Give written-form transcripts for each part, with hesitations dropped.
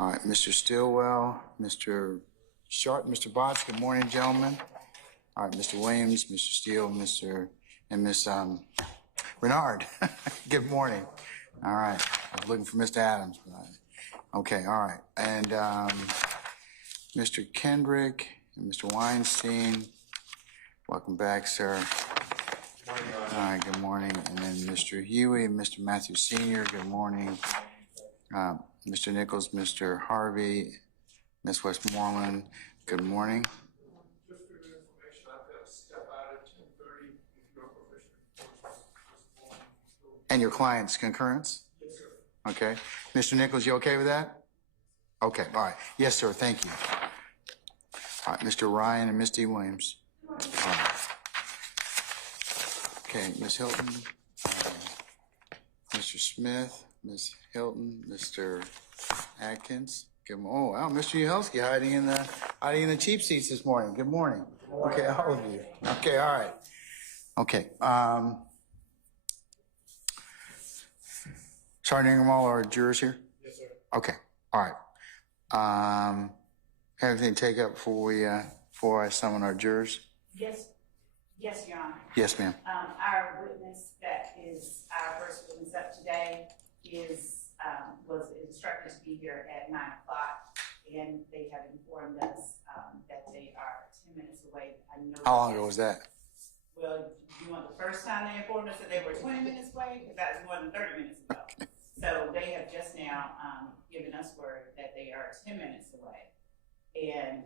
All right, Mr. Stillwell, Mr. Sharp, Mr. Botts, good morning, gentlemen. All right, Mr. Williams, Mr. Steele, and Miss Renard, good morning. All right, I was looking for Mr. Adams. Okay, all right. And Mr. Kendrick and Mr. Weinstein, welcome back, sir. Good morning, all right, good morning. And then Mr. Huey and Mr. Matthews Sr., good morning. Mr. Nichols, Mr. Harvey, Ms. Westmoreland, good morning. Just for your information, I've got to step out at 10:30 if you're proficient. And your client's concurrence? Yes, sir. Okay. Mr. Nichols, you okay with that? Okay, all right. Yes, sir, thank you. All right, Mr. Ryan and Misty Williams. All right. Okay, Ms. Hilton, Mr. Smith, Ms. Hilton, Mr. Atkins. Good morning. Oh, wow, Mr. Uhelski hiding in the cheap seats this morning. Good morning. Okay, all of you. Okay, all right. Okay. Sergeant Ingram, all our jurors here? Yes, sir. Okay, all right. Everything take up before I summon our jurors? Yes, Your Honor. Yes, ma'am. Our witness that is our first witness up today was instructed to be here at 9 o'clock, and they have informed us that they are 10 minutes away. I know. How long ago was that? Well, you want the first time they informed us that they were 20 minutes away? Because that was more than 30 minutes ago. So they have just now given us word that they are 10 minutes away. And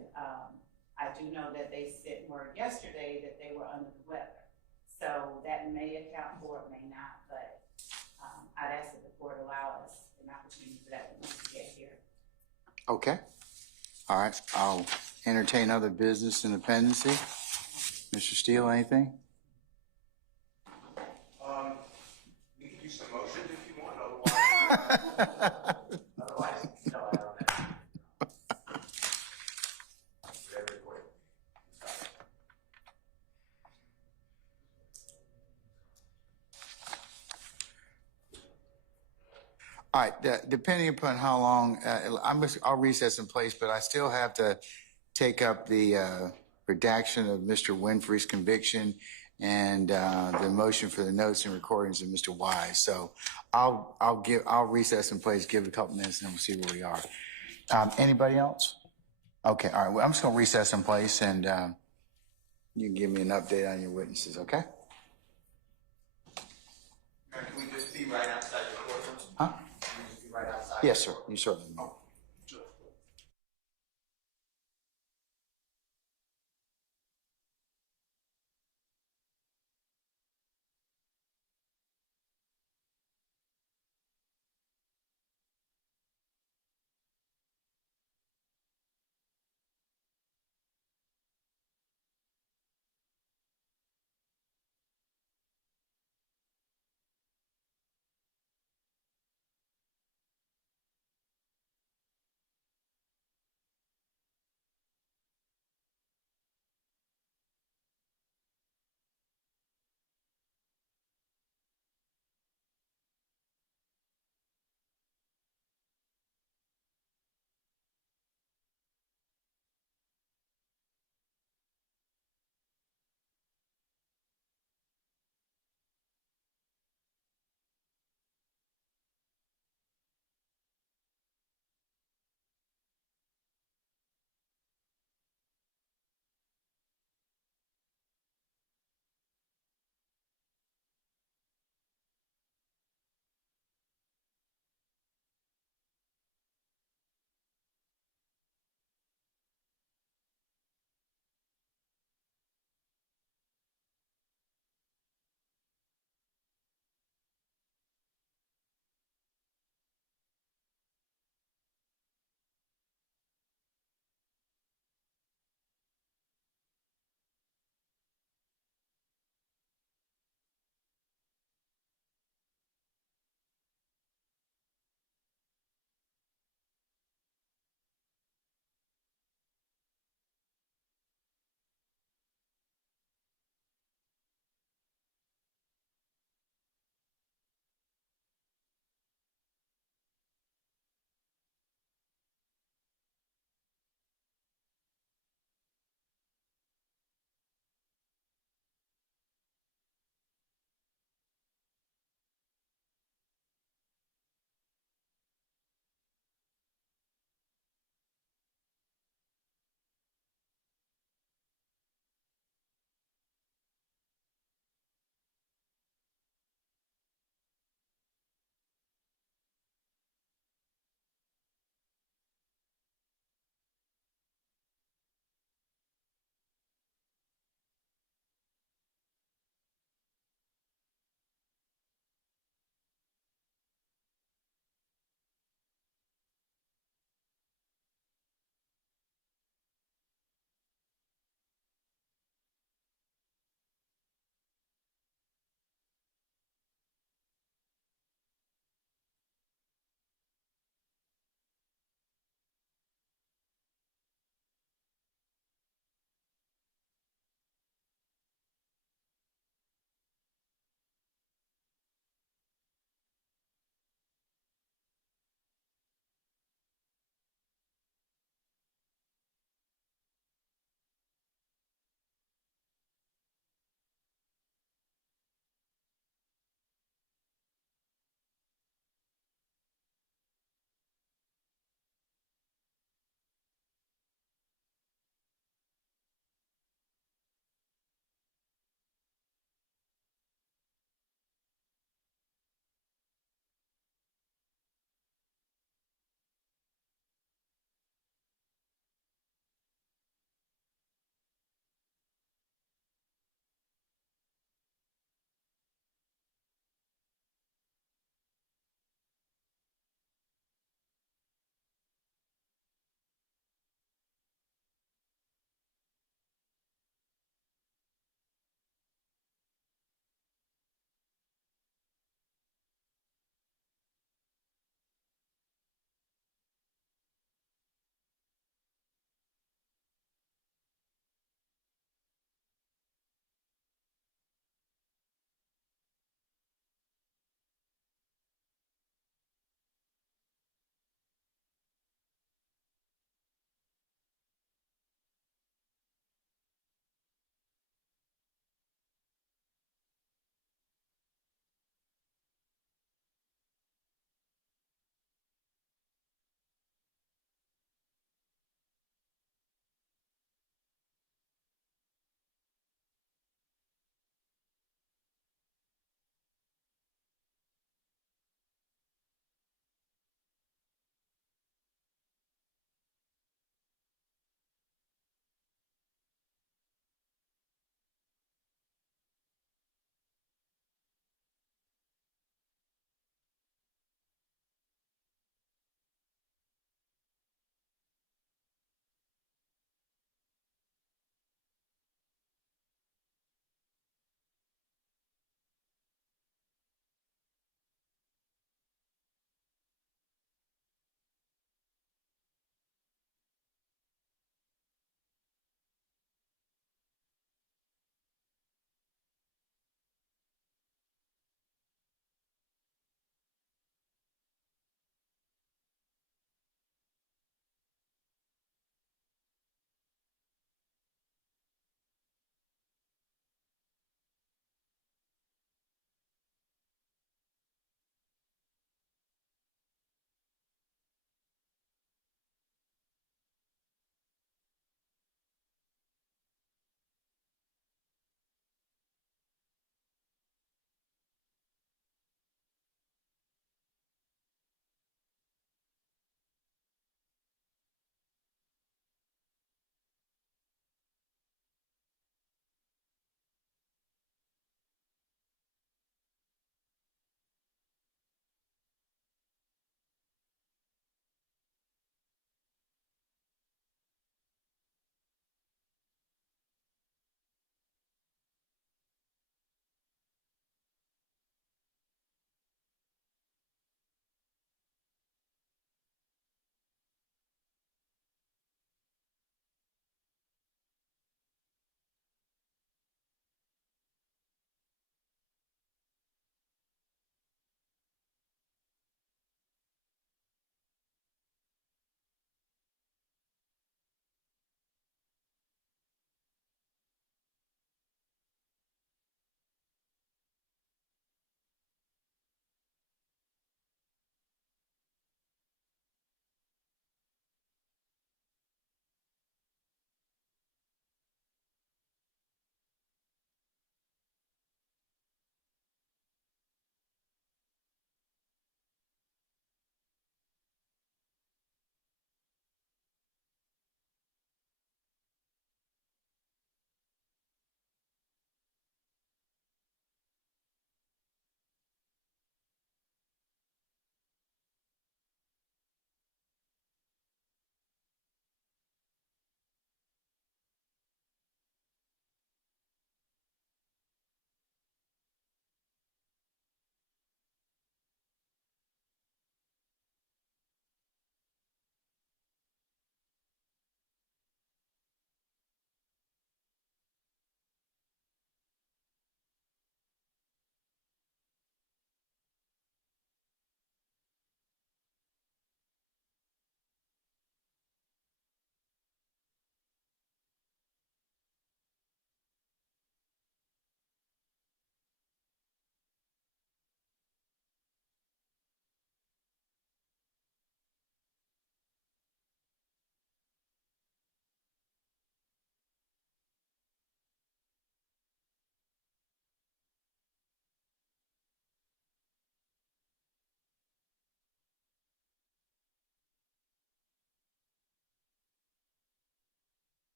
I do know that they sent word yesterday that they were under the weather. So that may account for it, may not, but I'd ask that the court allow us an opportunity for that to get here. Okay. All right. I'll entertain other business in the pendency. Mr. Steele, anything? We can do some motions if you want, otherwise, no, I don't know. All right. Depending upon how long, I'll recess in place, but I still have to take up the redaction of Mr. Winfrey's conviction and the motion for the notes and recordings of Mr. Wise. So I'll recess in place, give it a couple minutes, and we'll see where we are. Anybody else? Okay. All right. Well, I'm just going to recess in place, and you can give me an update on your witnesses. Okay. Can we just be right outside the courtroom? Huh? Can we just be right outside? Yes, sir. You certainly may.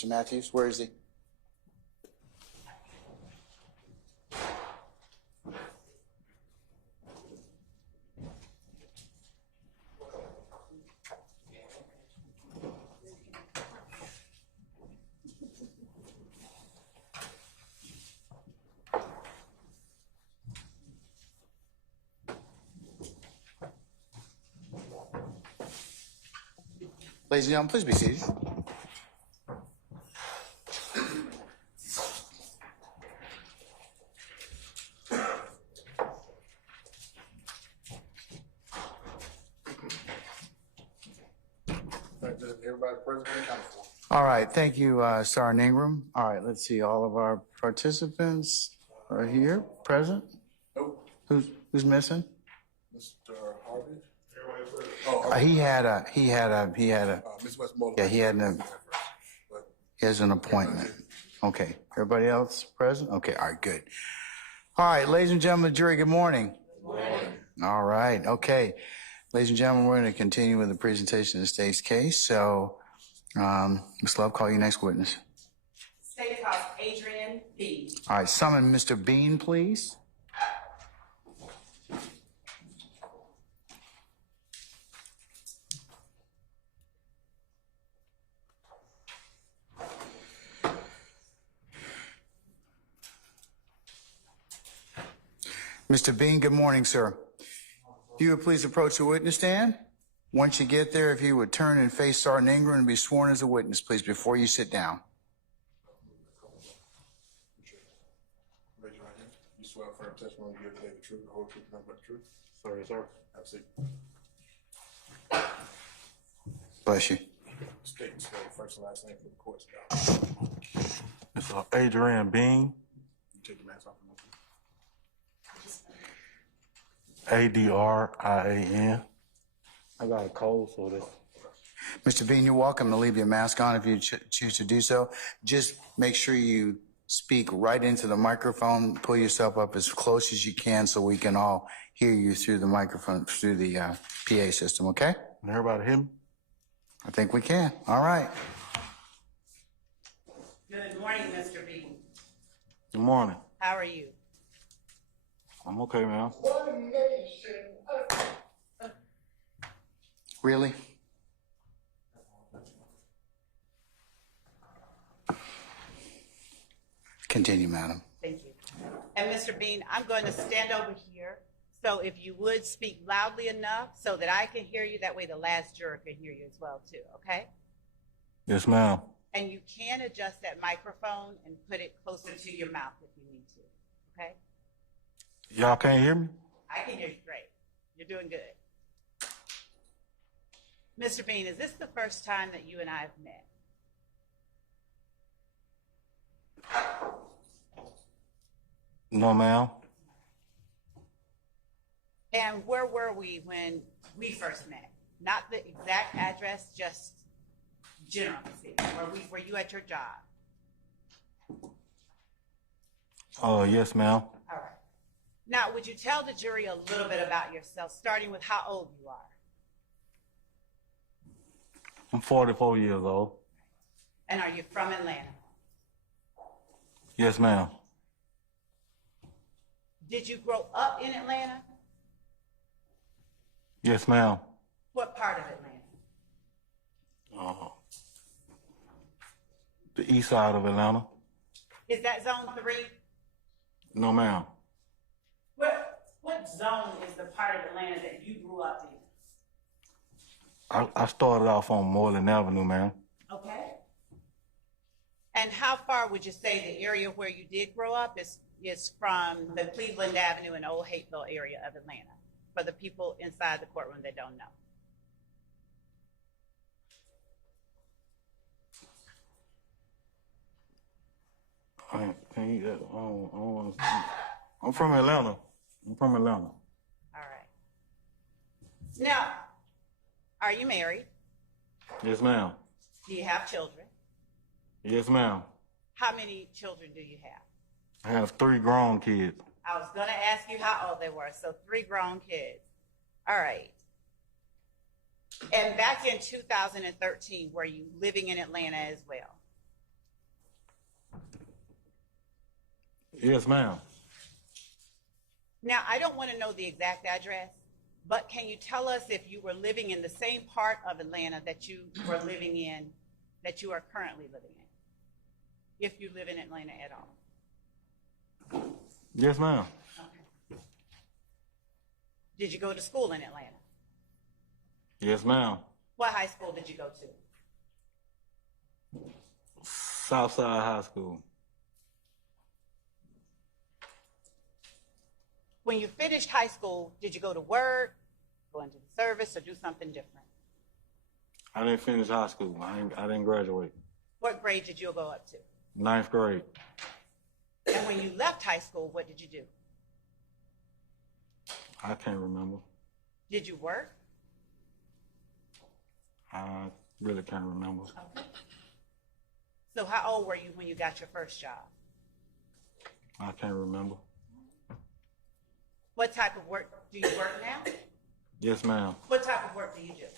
Mr. Matthews, where is he? Ladies and gentlemen, please be seated. Everybody present and accounted for. All right, thank you, Sergeant Ingram. All right, let's see, all of our participants are here, present. Nope. Who's missing? Mr. Harvey. He had a, Ms. Westmoreland. yeah, he But has an appointment. Okay, everybody else present? Okay, all right, good. All right, ladies and gentlemen of the jury, good morning. Good morning. All right, okay. Ladies and gentlemen, we're going to continue with the presentation of the state's case. So, Ms. Love, call your next witness. State House Adrian B. All right, summon Mr. Bean, please. Mr. Bean, good morning, sir. If you would please approach the witness stand. Once you get there, if you would turn and face Sergeant Ingram and be sworn as a witness, please, before you sit down. raise your right hand. You swear firm testimony you give today the truth, the whole truth, and nothing but the truth. Sorry, sir. Have a seat. Bless you. State and spell your first and last name for the court's down. It's Adrian Bean, You take your mask off and open. Adrian. I got a cold, so that. Mr. Bean, you're welcome to leave your mask on if you choose to do so. Just make sure you speak right into the microphone. Pull yourself up as close as you can so we can all hear you through the microphone, through the PA system, okay? Can everybody hear me? I think we can. All right. Good morning, Mr. B. Good morning. How are you? I'm okay, man. Really? Continue, madam. Thank you. And Mr. Bean, I'm going to stand over here. So if you would speak loudly enough so that I can hear you, that way the last juror can hear you as well too, okay? Yes, ma'am. And you can adjust that microphone and put it closer to your mouth if you need to, okay? Y'all can't hear me? I can hear you great. You're doing good. Mr. Bean, is this the first time that you and I have met? No, ma'am. And where were we when we first met? Not the exact address, just generally speaking. Were you at your job? Oh, yes, ma'am. All right. Now, would you tell the jury a little bit about yourself, starting with how old you are? I'm 44 years old. And are you from Atlanta? Yes, ma'am. Did you grow up in Atlanta? Yes, ma'am. What part of Atlanta? The east side of Atlanta. Is that zone 3? No, ma'am. What zone is the part of Atlanta that you grew up in? I started off on Moreland Avenue, ma'am. Okay. And how far would you say the area where you did grow up is from the Cleveland Avenue and Old Hateville area of Atlanta, for the people inside the courtroom that don't know? I'm from Atlanta. All right. Now, are you married? Yes, ma'am. Do you have children? Yes, ma'am. How many children do you have? I have 3 grown kids. I was going to ask you how old they were, so 3 grown kids. All right. And back in 2013, were you living in Atlanta as well? Yes, ma'am. Now, I don't want to know the exact address, but can you tell us if you were living in the same part of Atlanta that you were living in, that you are currently living in? If you live in Atlanta at all. Yes, ma'am. Okay. Did you go to school in Atlanta? Yes, ma'am. What high school did you go to? Southside High School. When you finished high school, did you go to work, go into the service, or do something different? I didn't finish high school. I didn't graduate. What grade did you go up to? 9th grade. And when you left high school, what did you do? I can't remember. Did you work? I really can't remember. Okay. So how old were you when you got your first job? I can't remember. What type of work do you work now? Yes, ma'am. What type of work do you do?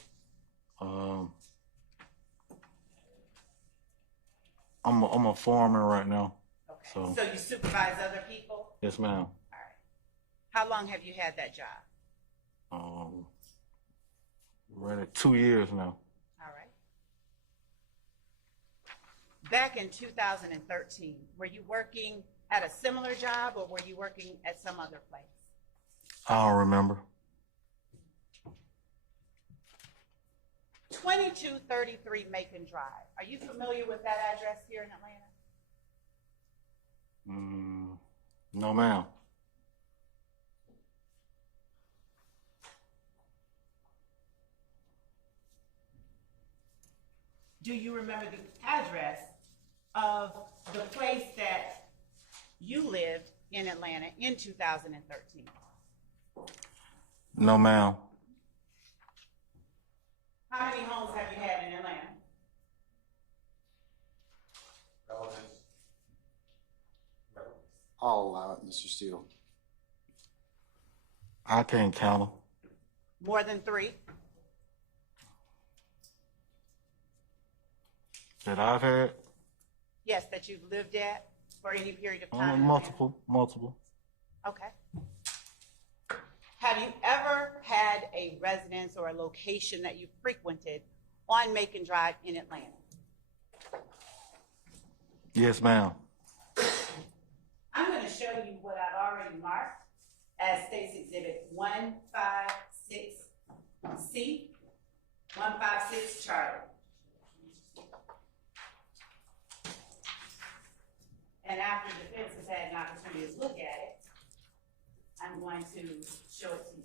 I'm a foreman right now. Okay. So you supervise other people? Yes, ma'am. All right. How long have you had that job? We're at 2 years now. All right. Back in 2013, were you working at a similar job or were you working at some other place? I don't remember. 2233 Macon Drive. Are you familiar with that address here in Atlanta? No, ma'am. Do you remember the address of the place that you lived in Atlanta in 2013? No, ma'am. How many homes have you had in Atlanta? I'll allow it, Mr. Steele. I can't count them. More than 3? That I've had? Yes, that you've lived at for any period of time? in Atlanta? Multiple. Okay. Have you ever had a residence or a location that you frequented on Macon Drive in Atlanta? Yes, ma'am. I'm going to show you what I've already marked as State's Exhibit 156C, 156 Charlie. And after defense has had an opportunity to look at it, I'm going to show it to you.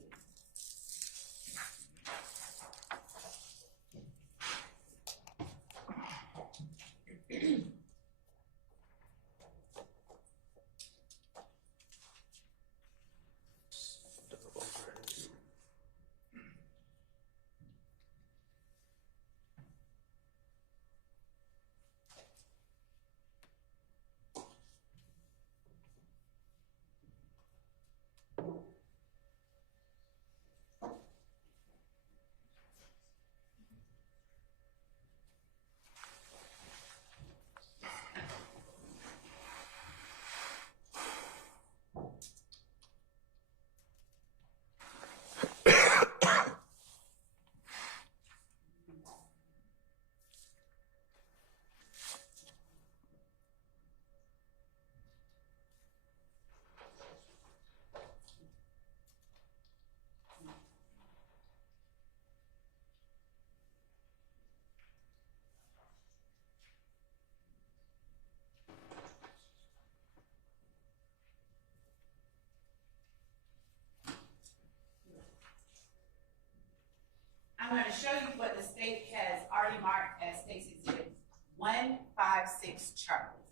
I'm going to show you what the state has already marked as State's Exhibit 156 Charlie,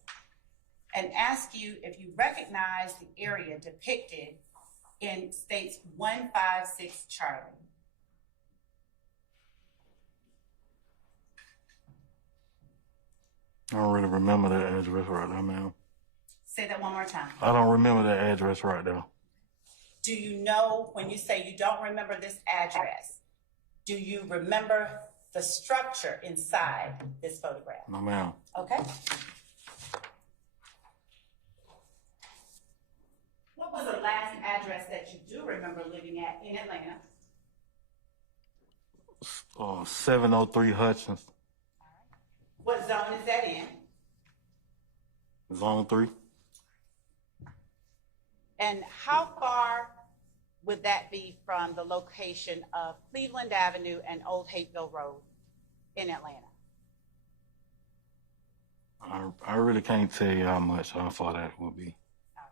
and ask you if you recognize the area depicted in State's 156 Charlie. I don't really remember that address right now, ma'am. Say that one more time. I don't remember that address right now. Do you know, when you say you don't remember this address, do you remember the structure inside this photograph? No, ma'am. Okay. What was the last address that you do remember living at in Atlanta? 703 Hutchins, What zone is that in? Zone 3. And how far would that be from the location of Cleveland Avenue and Old Hapeville Road in Atlanta? I really can't tell you how far that would be. All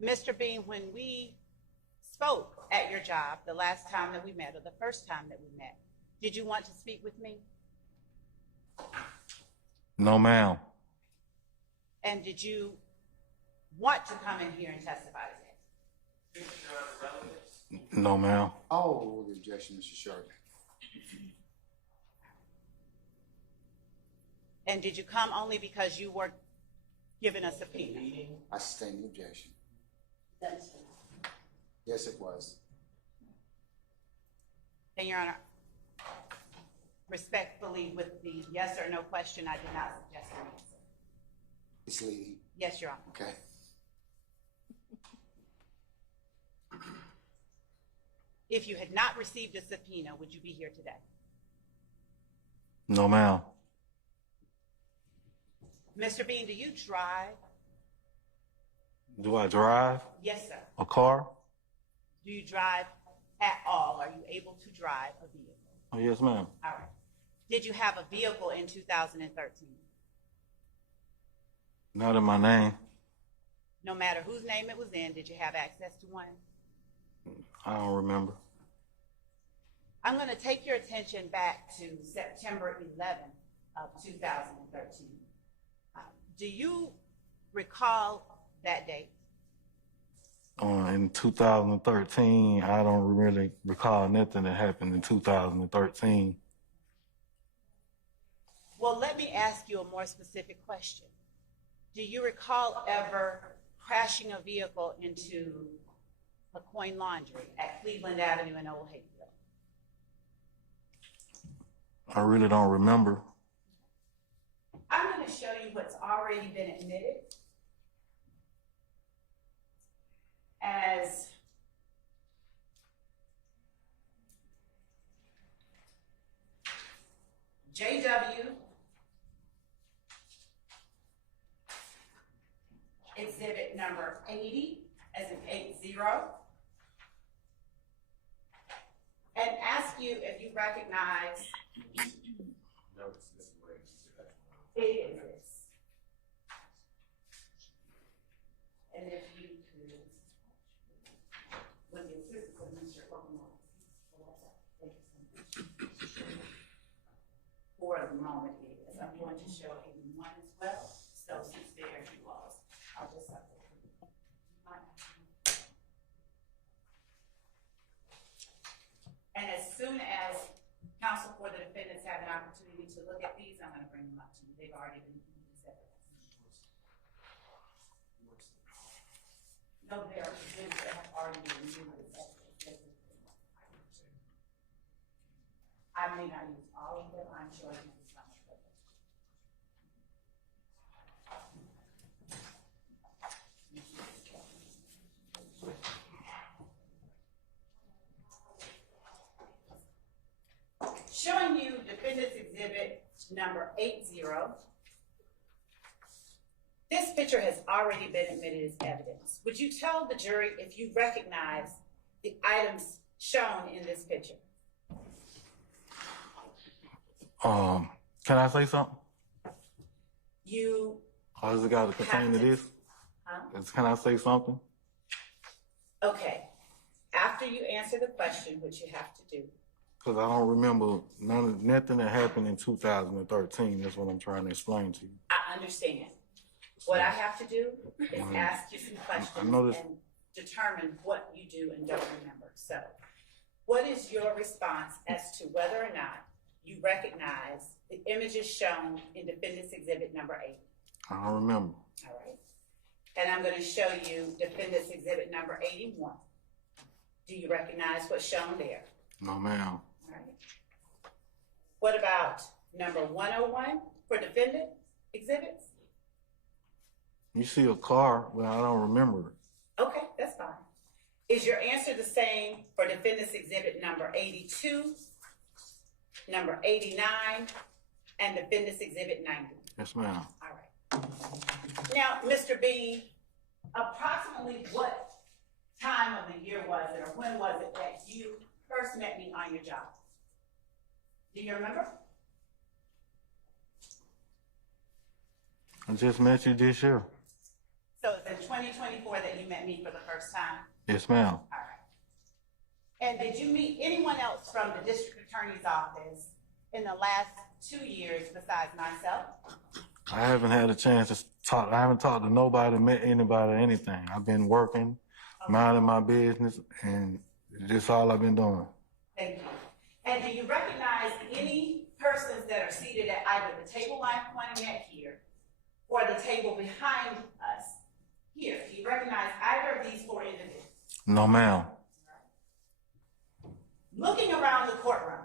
right. Mr. Bean, when we spoke at your job the last time that we met, or the first time that we met, did you want to speak with me? No, ma'am. And did you want to come in here and testify today? No, ma'am. I'll rule the objection, Mr. Sharp. And did you come only because you were given a subpoena? I sustain the objection. Yes, it was. And Your Honor, respectfully, with the yes or no question, I did not suggest an answer. It's leading. Yes, Your Honor. Okay. If you had not received a subpoena, would you be here today? No, ma'am. Mr. Bean, do you drive? Do I drive Yes, sir. a car? Do you drive at all? Are you able to drive a vehicle? Oh, yes, ma'am. All right. Did you have a vehicle in 2013? Not in my name. No matter whose name it was in, did you have access to one? I don't remember. I'm going to take your attention back to September 11th of 2013. Do you recall that date? In 2013, I don't really recall nothing that happened in 2013. Well, let me ask you a more specific question. Do you recall ever crashing a vehicle into a coin laundry at Cleveland Avenue in Old Hapeville? I really don't remember. I'm going to show you what's already been admitted as JW exhibit number 80 as an 80, and ask you if you recognize it is. And if you could, when the assistant minister open up, for the moment it is. I'm going to show 81 as well. So since there's you lost, I'll just have to. And as soon as counsel for the defendants have an opportunity to look at these, I'm going to bring them up to you. They've already been accepted. No, there are things that have already been used. I may not use all of them. I'm sure I can use some of them. Showing you defendant's exhibit number 80. This picture has already been admitted as evidence. Would you tell the jury if you recognize the items shown in this picture? Can I say something? You. Or has it got to pertain to this? Huh? Can I say something? Okay. After you answer the question, which you have to do. Because I don't remember nothing that happened in 2013. That's what I'm trying to explain to you. I understand. What I have to do is ask you some questions and determine what you do and don't remember. So, what is your response as to whether or not you recognize the images shown in defendant's exhibit number 80? I don't remember. All right. And I'm going to show you defendant's exhibit number 81. Do you recognize what's shown there? No, ma'am. All right. What about number 101 for defendant exhibits? You see a car, but I don't remember it. Okay, that's fine. Is your answer the same for defendant's exhibit number 82, number 89, and defendant's exhibit 90? Yes, ma'am. All right. Now, Mr. B, approximately what time of the year was it, or when was it that you first met me on your job? Do you remember? I just met you this year. So it's in 2024 that you met me for the first time? Yes, ma'am. All right. And did you meet anyone else from the district attorney's office in the last 2 years besides myself? I haven't had a chance to talk. I haven't talked to nobody, met anybody, or anything. I've been working, minding my business, and that's all I've been doing. Thank you. And do you recognize any persons that are seated at either the table I'm pointing at here or the table behind us here? Do you recognize either of these 4 individuals? No, ma'am. Looking around the courtroom,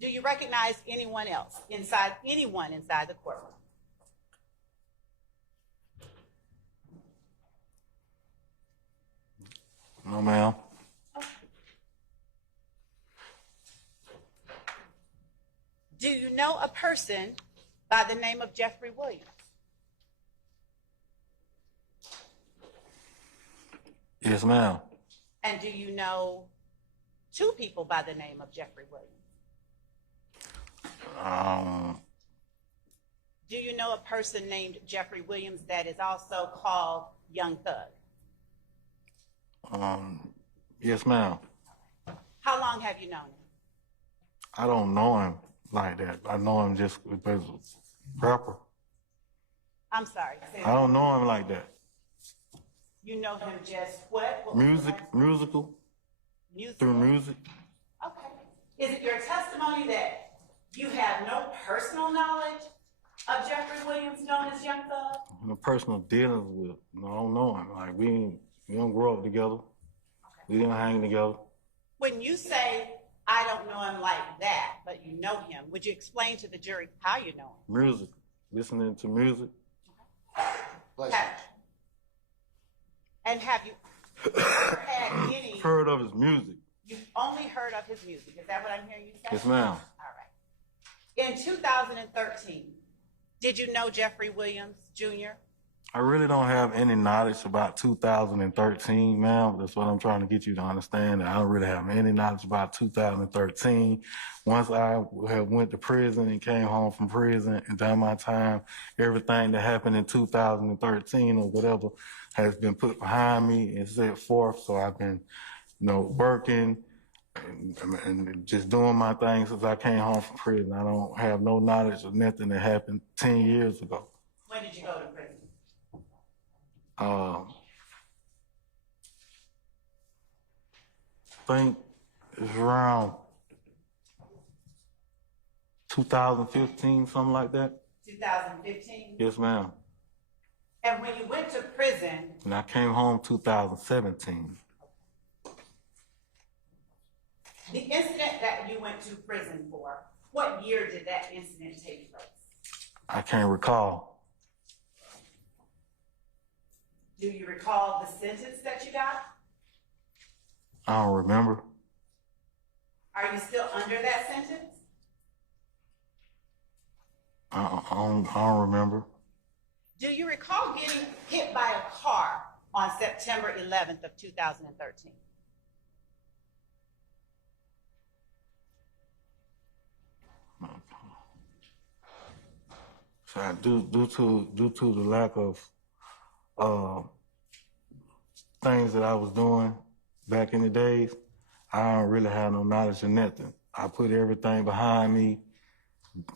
do you recognize anyone else inside the courtroom? No, ma'am. Do you know a person by the name of Jeffery Williams? Yes, ma'am. And do you know 2 people by the name of Jeffery Williams? Do you know a person named Jeffery Williams that is also called Young Thug? Yes, ma'am. How long have you known him? I don't know him like that. I know him just because of rapper. I'm sorry. I don't know him like that. You know him just what? Musical. Music. Through music. Okay. Is it your testimony that you have no personal knowledge of Jeffery Williams, known as Young Thug? No personal dealings with. No, I don't know him. Like we don't grow up together. Okay. We didn't hang together. When you say, I don't know him like that, but you know him, would you explain to the jury how you know him? Music. Listening to music. And have you ever had any? Heard of his music. You've only heard of his music. Is that what I'm hearing you say? Yes, ma'am. All right. In 2013, did you know Jeffery Williams, Jr.? I really don't have any knowledge about 2013, ma'am. That's what I'm trying to get you to understand. I don't really have any knowledge about 2013. Once I had went to prison and came home from prison and done my time, everything that happened in 2013 or whatever has been put behind me and set forth. So I've been, working and just doing my thing since I came home from prison. I don't have no knowledge of nothing that happened 10 years ago. When did you go to prison? I think it's around 2015, something like that. 2015? Yes, ma'am. And when you went to prison, And I came home 2017. the incident that you went to prison for, what year did that incident take place? I can't recall. Do you recall the sentence that you got? I don't remember. Are you still under that sentence? I don't remember. Do you recall getting hit by a car on September 11th of 2013? So due to the lack of things that I was doing back in the days, I don't really have no knowledge of nothing. I put everything behind me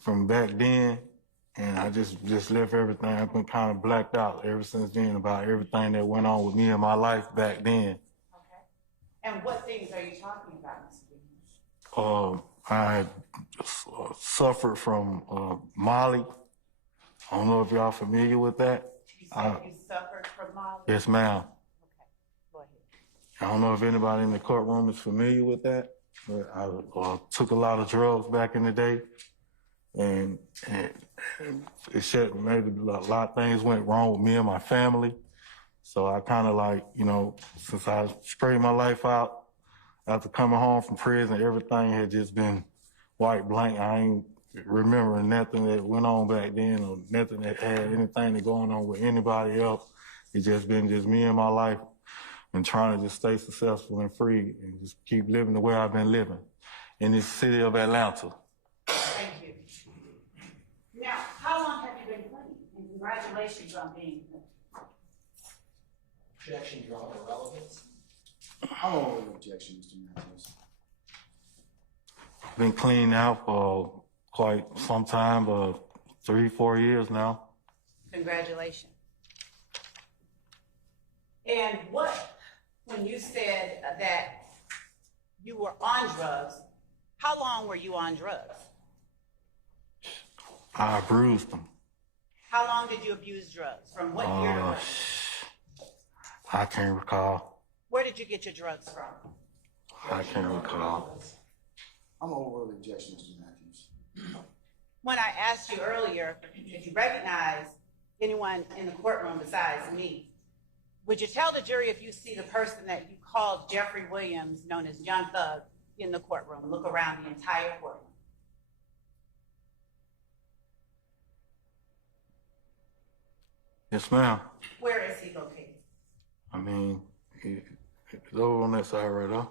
from back then, and I just left everything. I've been kind of blacked out ever since then about everything that went on with me in my life back then. Okay. And what things are you talking about, Mr. Williams? I had suffered from Molly. I don't know if y'all familiar with that. You said you suffered from Molly? Yes, ma'am. Okay, go ahead. I don't know if anybody in the courtroom is familiar with that, but I took a lot of drugs back in the day. and it said maybe a lot of things went wrong with me and my family. So I kind of like, you know, since I straightened my life out after coming home from prison, everything had just been white blank. I ain't remembering nothing that went on back then or nothing that had anything that going on with anybody else. It's just been just me and my life and trying to just stay successful and free and just keep living the way I've been living in this city of Atlanta. Thank you. Now, how long have you been clean? And congratulations on being clean. Objection, Your Honor, relevance. I'm over the objection, Mr. Matthews. Been clean now for quite some time, 3-4 years now. Congratulations. And when you said that you were on drugs, how long were you on drugs? I bruised them. How long did you abuse drugs? From what year to what? I can't recall. Where did you get your drugs from? I can't recall. I'm over the objection, Mr. Matthews. When I asked you earlier, did you recognize anyone in the courtroom besides me? Would you tell the jury if you see the person that you called Jeffery Williams, known as Young Thug, in the courtroom? Look around the entire courtroom. Yes, ma'am. Where is he located? I mean, it's over on that side right there.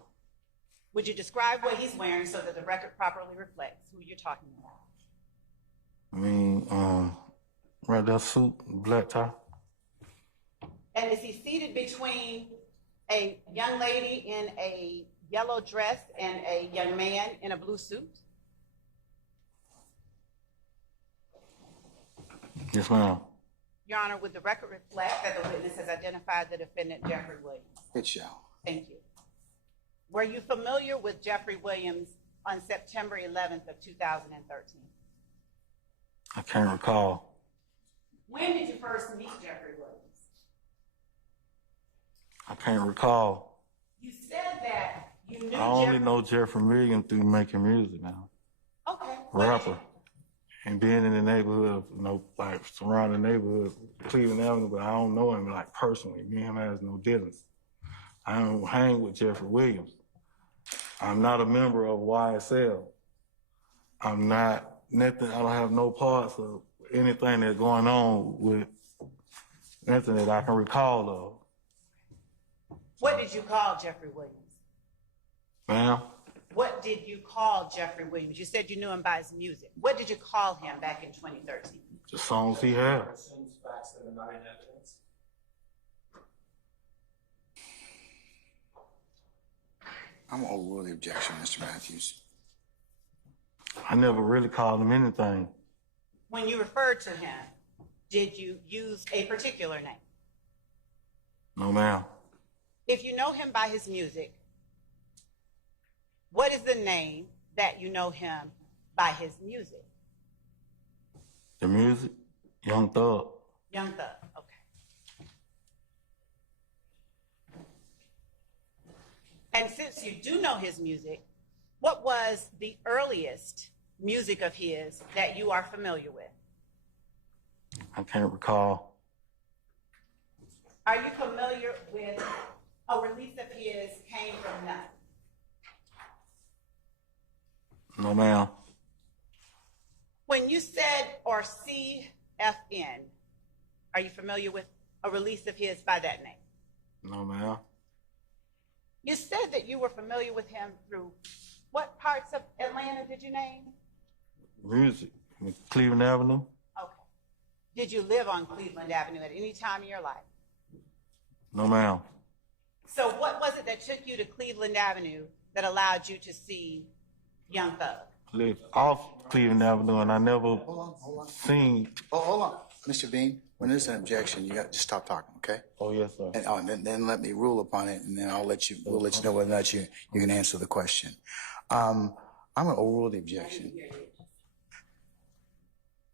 Would you describe what he's wearing so that the record properly reflects who you're talking about? I mean, right there, suit, black tie. And is he seated between a young lady in a yellow dress and a young man in a blue suit? Yes, ma'am. Your Honor, would the record reflect that the witness has identified the defendant, Jeffery Williams? It shall. Thank you. Were you familiar with Jeffery Williams on September 11th of 2013? I can't recall. When did you first meet Jeffery Williams? I can't recall. You said that you knew I only Jeffery. know Jeffery Williams through making music now. Okay. Rapper. And being in the neighborhood, you know, like surrounding neighborhood, Cleveland Avenue, but I don't know him like personally. Me and him has no dealings. I don't hang with Jeffery Williams. I'm not a member of YSL. I'm not nothing. I don't have no parts of anything that's going on with nothing that I can recall of. What did you call Jeffery Williams? Ma'am? What did you call Jeffery Williams? You said you knew him by his music. What did you call him back in 2013? The songs he had. Assumes facts that are not in evidence. I'm over the objection, Mr. Matthews. I never really called him anything. When you referred to him, did you use a particular name? No, ma'am. If you know him by his music, what is the name that you know him by his music? The music? Young Thug. Young Thug, okay. And since you do know his music, what was the earliest music of his that you are familiar with? I can't recall. Are you familiar with a release of his came from nothing? No, ma'am. When you said or CFN, are you familiar with a release of his by that name? No, ma'am. You said that you were familiar with him through what parts of Atlanta did you name? Music. Cleveland Avenue. Okay. Did you live on Cleveland Avenue at any time in your life? No, ma'am. So what was it that took you to Cleveland Avenue that allowed you to see Young Thug? Lived off Cleveland Avenue, and I never Hold on. seen. Oh, hold on. Mr. Bean, when there's an objection, you got to stop talking, okay? Oh, yes, sir. And then let me rule upon it, and then we'll let you know whether or not you can answer the question. I'm going to overrule the objection.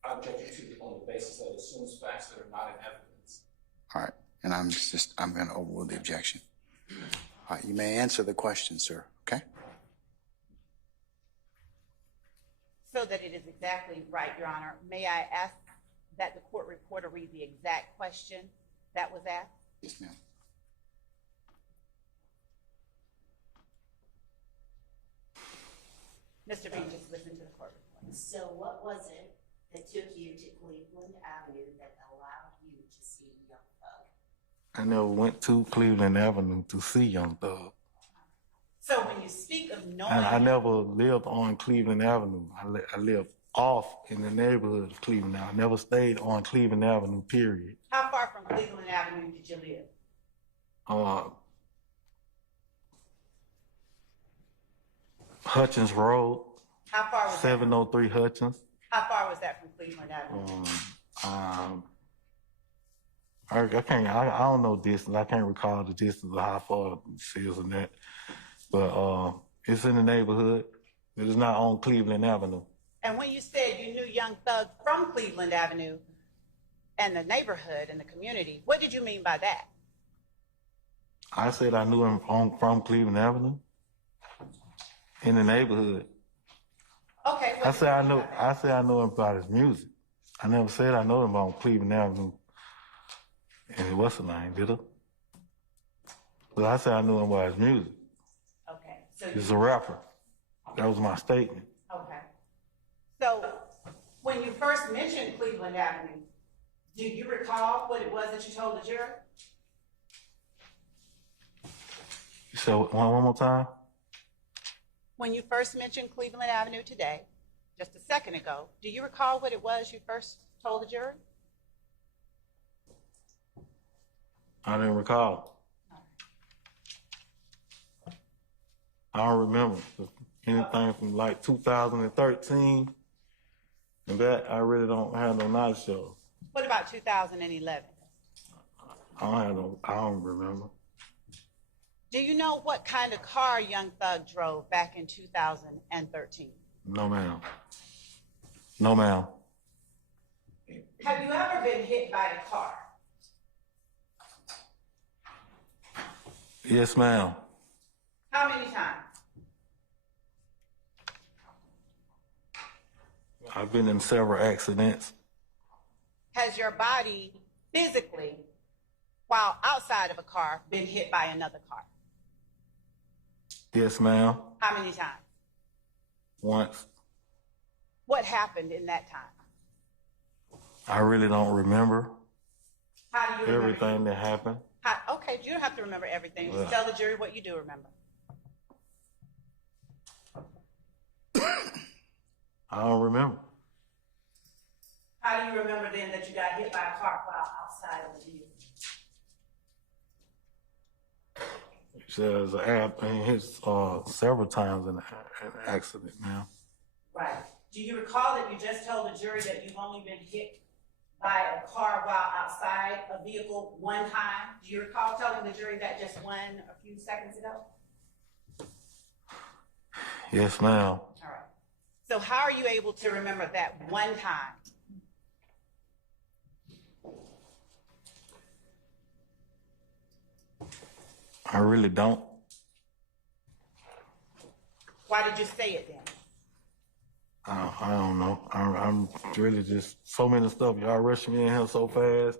I object to it on the basis that it assumes facts that are not in evidence. All right, and I'm going to overrule the objection. All right, you may answer the question, sir, okay? So that it is exactly right, Your Honor, may I ask that the court reporter read the exact question that was asked? Yes, ma'am. Mr. B, just listen to the court report. So what was it that took you to Cleveland Avenue that allowed you to see Young Thug? I never went to Cleveland Avenue to see Young Thug. So when you speak of knowing, And I never lived on Cleveland Avenue. I lived off in the neighborhood of Cleveland. I never stayed on Cleveland Avenue, period. how far from Cleveland Avenue did you live? Hutchins Road, How far was that? 703 Hutchins. How far was that from Cleveland Avenue? I don't know distance. I can't recall the distance of how far it is in that. But it's in the neighborhood. It is not on Cleveland Avenue. And when you said you knew Young Thug from Cleveland Avenue and the neighborhood and the community, what did you mean by that? I said I knew him from Cleveland Avenue. In the neighborhood. Okay. I said I know him about his music. I never said I know him on Cleveland Avenue. And what's the name, did I? But I said I knew him by his music. Okay. So He's a rapper. That was my statement. okay. So when you first mentioned Cleveland Avenue, do you recall what it was that you told the juror? So one more time. When you first mentioned Cleveland Avenue today, just a second ago, do you recall what it was you first told the jury? I didn't recall. I don't remember anything from like 2013 and that. I really don't have no knowledge of. What about 2011? I don't remember. Do you know what kind of car Young Thug drove back in 2013? No, ma'am. No, ma'am. Have you ever been hit by a car? Yes, ma'am. How many times? I've been in several accidents. Has your body physically, while outside of a car, been hit by another car? Yes, ma'am. How many times? Once. What happened in that time? I really don't remember How do you remember? everything that happened. Okay, you don't have to remember everything. Just Yeah. tell the jury what you do remember. I don't remember. How do you remember then that you got hit by a car while outside of the vehicle? It says hits several times in an accident, ma'am. Right. Do you recall that you just told the jury that you've only been hit by a car while outside a vehicle one time? Do you recall telling the jury that just a few seconds ago? Yes, ma'am. All right. So how are you able to remember that one time? I really don't. Why did you say it then? I don't know. I'm really just so many stuff. Y'all rushing me in here so fast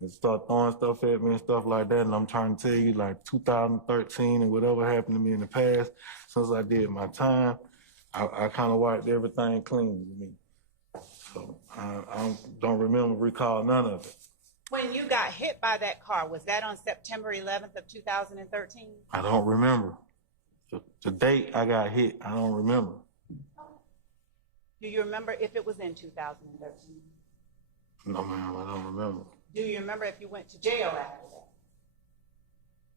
and start throwing stuff at me and stuff like that. And I'm trying to tell you, like 2013 and whatever happened to me in the past, since I did my time, I kind of wiped everything clean with me. So I don't recall none of it. When you got hit by that car, was that on September 11th of 2013? I don't remember. The date I got hit, I don't remember. Do you remember if it was in 2013? No, ma'am, I don't remember. Do you remember if you went to jail after that?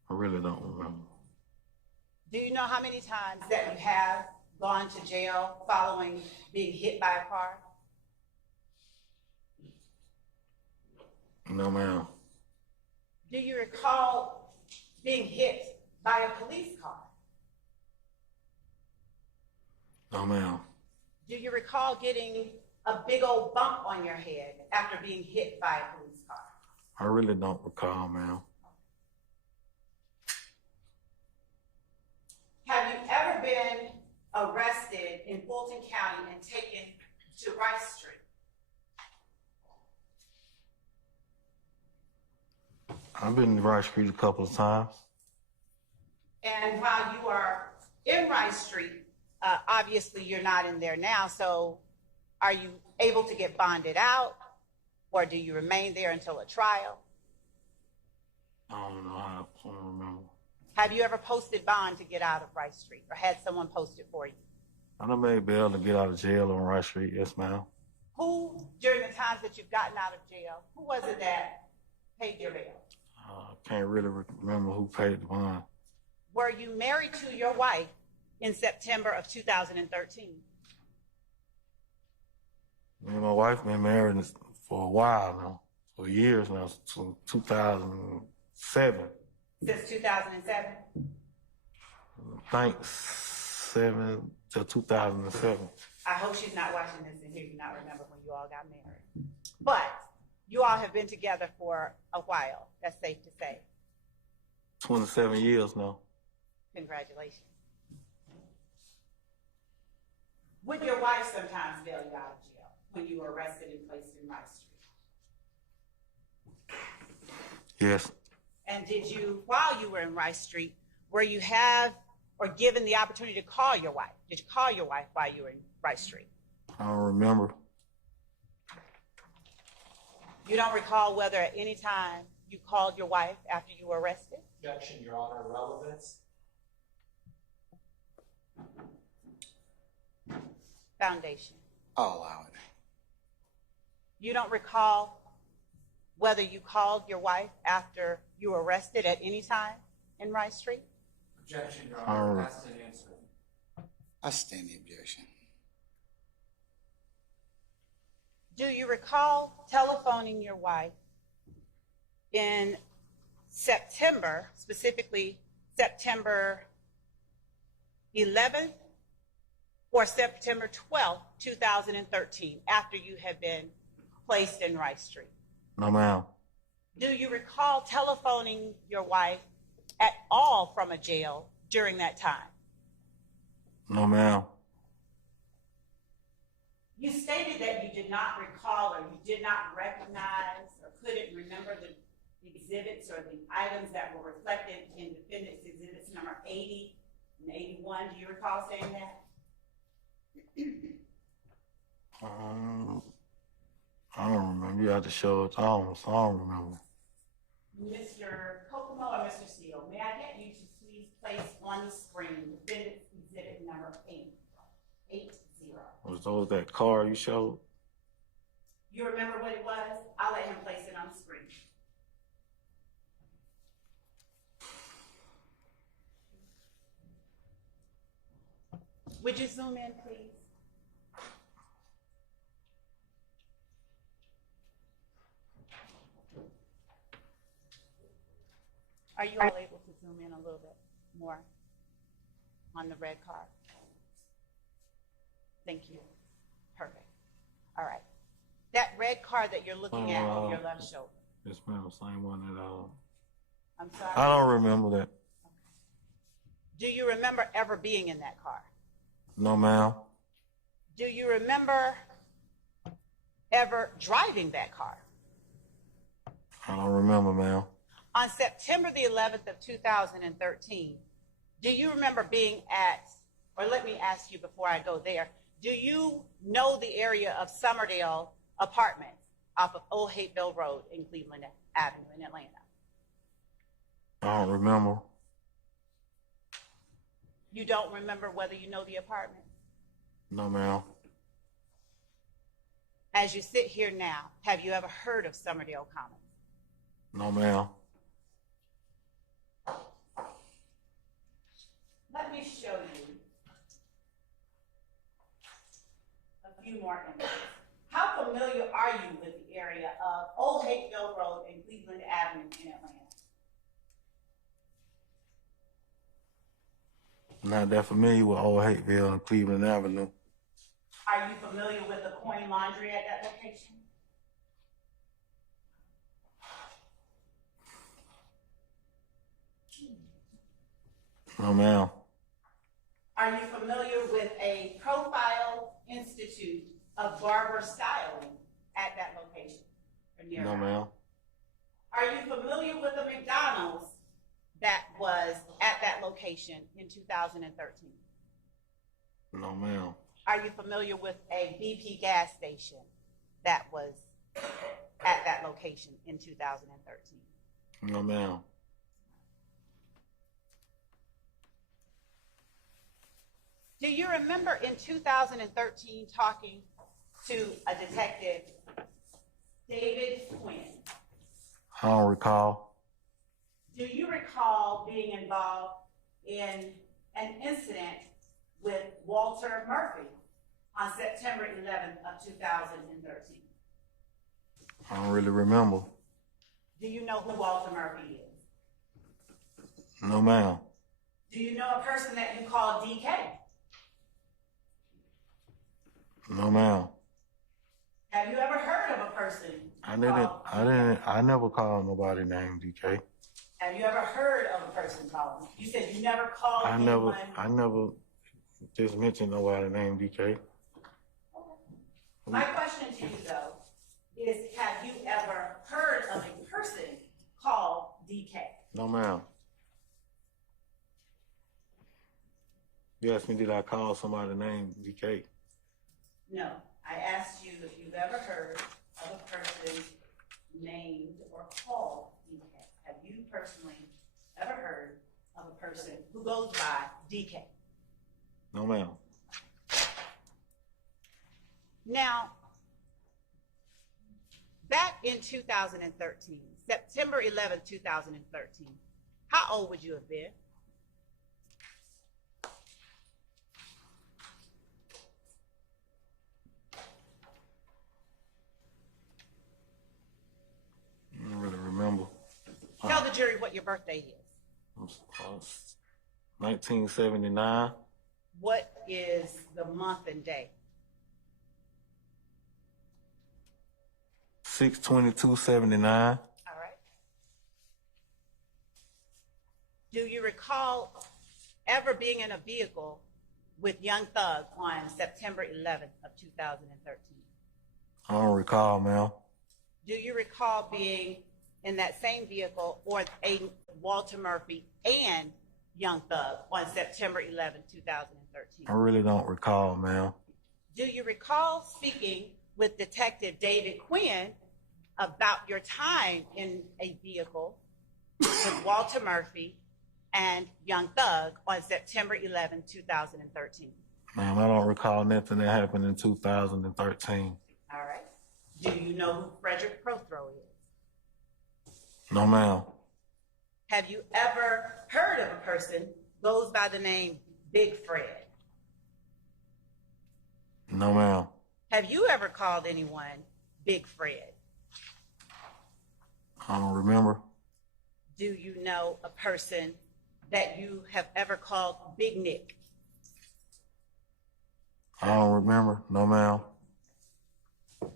I really don't remember. Do you know how many times that you have gone to jail following being hit by a car? No, ma'am. Do you recall being hit by a police car? No, ma'am. Do you recall getting a big old bump on your head after being hit by a police car? I really don't recall, ma'am. Have you ever been arrested in full Fulton County and taken to Rice Street? I've been to Rice Street a couple of times. And while you are in Rice Street, obviously you're not in there now, so are you able to get bonded out, or do you remain there until a trial? I don't know. I don't remember. Have you ever posted bond to get out of Rice Street, or had someone post it for you? I done made bail to get out of jail on Rice Street. Yes, ma'am. Who, during the times that you've gotten out of jail, who was it that paid your bail? I can't really remember who paid the bond. Were you married to your wife in September of 2013? Me and my wife been married for a while now, for years now, since 2007. Since 2007? I think 7 to 2007. I hope she's not watching this and hear you not remember when you all got married. But you all have been together for a while, that's safe to say. 27 years now. Congratulations. Would your wife sometimes bail you out of jail when you were arrested and placed in Rice Street? Yes. And did you, while you were in Rice Street, were you have or given the opportunity to call your wife? Did you call your wife while you were in Rice Street? I don't remember. You don't recall whether at any time you called your wife after you were arrested? Objection, Your Honor, relevance. Foundation. I'll allow it. You don't recall whether you called your wife after you were arrested at any time in Rice Street? Objection, Your Honor, that's an answer. I stand the objection. Do you recall telephoning your wife in September, specifically September 11th or September 12th, 2013, after you had been placed in Rice Street? No, ma'am. Do you recall telephoning your wife at all from a jail during that time? No, ma'am. You stated that you did not recall or you did not recognize or couldn't remember the exhibits or the items that were reflected in defendant's exhibits number 80 and 81. Do you recall saying that? I don't remember. You had to show it on, so I don't remember. Mr. Kokomo or Mr. Steele, may I get you to please place on the screen defendant's exhibit number 80? Was those that car you showed? You remember what it was? I'll let him place it on the screen. Would you zoom in, please? Are you all able to zoom in a little bit more on the red car? Thank you. Perfect. All right. That red car that you're looking at on your left shoulder. Yes, ma'am. Same one that I'm sorry. I don't remember that. Do you remember ever being in that car? No, ma'am. Do you remember ever driving that car? I don't remember, ma'am. On September the 11th of 2013, do you remember being at, or let me ask you before I go there, do you know the area of Summerdale Apartments off of Old Hateville Road in Cleveland Avenue in Atlanta? I don't remember. You don't remember whether you know the apartment? No, ma'am. As you sit here now, have you ever heard of Summerdale Commons? No, ma'am. Let me show you a few more images. How familiar are you with the area of Old Hateville Road and Cleveland Avenue in Atlanta? Not that familiar with Old Hateville and Cleveland Avenue. Are you familiar with the Coin Laundry at that location? No, ma'am. Are you familiar with a Profile Institute of Barber Styling at that location? Or No, nearby? ma'am. Are you familiar with the McDonald's that was at that location in 2013? No, ma'am. Are you familiar with a BP gas station that was at that location in 2013? No, ma'am. Do you remember in 2013 talking to a detective, David Quinn? I don't recall. Do you recall being involved in an incident with Walter Murphy on September 11th of 2013? I don't really remember. Do you know who Walter Murphy is? No, ma'am. Do you know a person that you call DK? No, ma'am. Have you ever heard of a person? I never called nobody named DK. Have you ever heard of a person called? You said you never called anyone. I never just mentioned nobody named DK. My question to you though is, have you ever heard of a person called DK? No, ma'am. You asked me, did I call somebody named DK? No, I asked you if you've ever heard of a person named or called DK. Have you personally ever heard of a person who goes by DK? No, ma'am. Now, back in 2013, September 11th, 2013, how old would you have been? I don't really remember. Tell the jury what your birthday is. 1979. What is the month and day? 6/22/79. All right. Do you recall ever being in a vehicle with Young Thug on September 11th of 2013? I don't recall, ma'am. Do you recall being in that same vehicle or a Walter Murphy and Young Thug on September 11th, 2013? I really don't recall, ma'am. Do you recall speaking with Detective David Quinn about your time in a vehicle with Walter Murphy and Young Thug on September 11, 2013? Ma'am, I don't recall nothing that happened in 2013. All right. Do you know who Frederick Prothrow is? No, ma'am. Have you ever heard of a person goes by the name Big Fred? No, ma'am. Have you ever called anyone Big Fred? I don't remember. Do you know a person that you have ever called Big Nick? I don't remember. No, ma'am.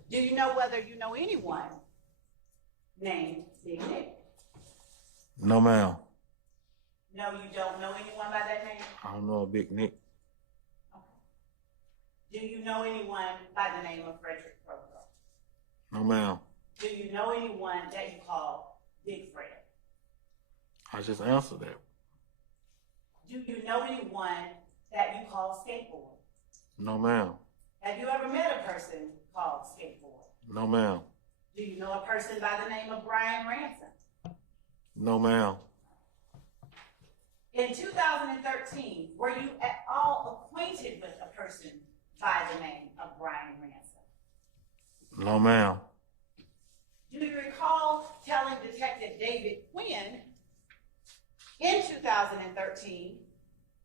Do you know whether you know anyone named Big Nick? No, ma'am. No, you don't know anyone by that name? I don't know a Big Nick. Do you know anyone by the name of Frederick Prothrow? No, ma'am. Do you know anyone that you call Big Fred? I just answered that. Do you know anyone that you call Skateboard? No, ma'am. Have you ever met a person called Skateboard? No, ma'am. Do you know a person by the name of Brian Ransom? No, ma'am. In 2013, were you at all acquainted with a person by the name of Brian Ransom? No, ma'am. Do you recall telling Detective David Quinn in 2013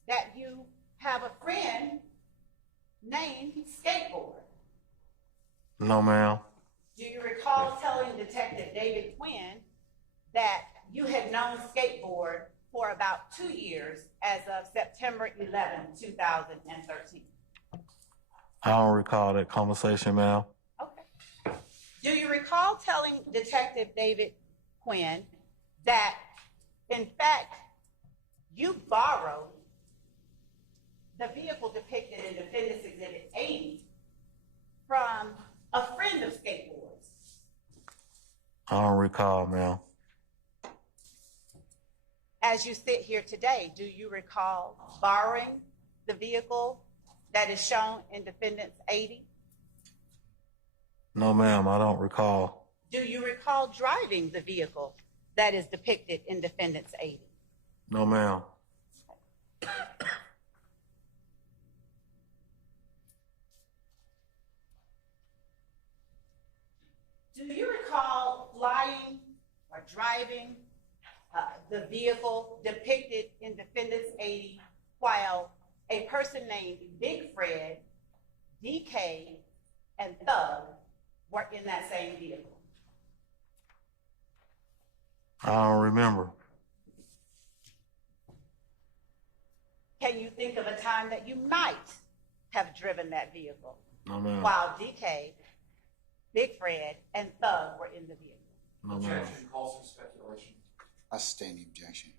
that you have a friend named Skateboard? No, ma'am. Do you recall telling Detective David Quinn that you had known Skateboard for about 2 years as of September 11, 2013? I don't recall that conversation, ma'am. Okay. Do you recall telling Detective David Quinn that, in fact, you borrowed the vehicle depicted in Defendant's Exhibit 80 from a friend of skateboards? I don't recall, ma'am. As you sit here today, do you recall borrowing the vehicle that is shown in Defendant's 80? No, ma'am, I don't recall. Do you recall driving the vehicle that is depicted in Defendant's 80? No, ma'am. Do you recall flying or driving the vehicle depicted in Defendant's 80 while a person named Big Fred, DK, and Thug were in that same vehicle? I don't remember. Can you think of a time that you might have driven that vehicle No, ma'am. while DK, Big Fred, and Thug were in the vehicle? No, ma'am. Objection calls for speculation. I sustain the objection.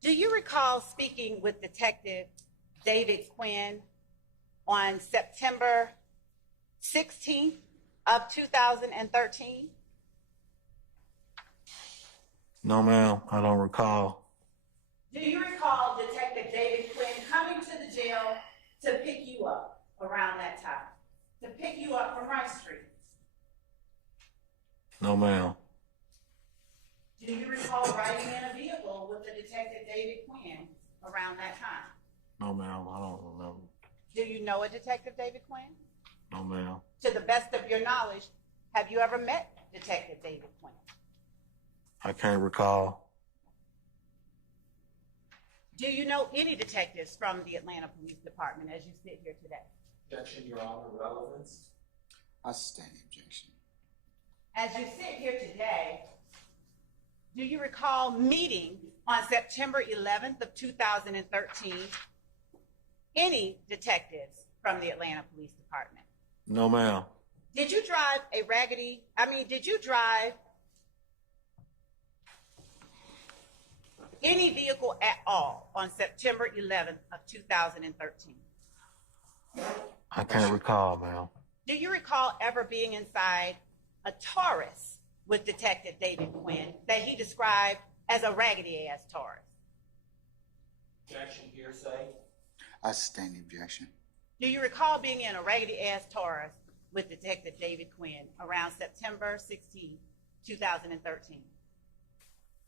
Do you recall speaking with Detective David Quinn on September 16th of 2013? No, ma'am, I don't recall. Do you recall Detective David Quinn coming to the jail to pick you up around that time? To pick you up from Rice Street? No, ma'am. Do you recall riding in a vehicle with the Detective David Quinn around that time? No, ma'am, I don't remember. Do you know a Detective David Quinn? No, ma'am. To the best of your knowledge, have you ever met Detective David Quinn? I can't recall. Do you know any detectives from the Atlanta Police Department as you sit here today? Objection, Your Honor, relevance. I sustain the objection. As you sit here today, do you recall meeting on September 11th of 2013 any detectives from the Atlanta Police Department? No, ma'am. Did you drive did you drive any vehicle at all on September 11th of 2013? I can't recall, ma'am. Do you recall ever being inside a Taurus with Detective David Quinn that he described as a raggedy-ass Taurus? Objection, hearsay. I sustain the objection. Do you recall being in a raggedy-ass Taurus with Detective David Quinn around September 16, 2013?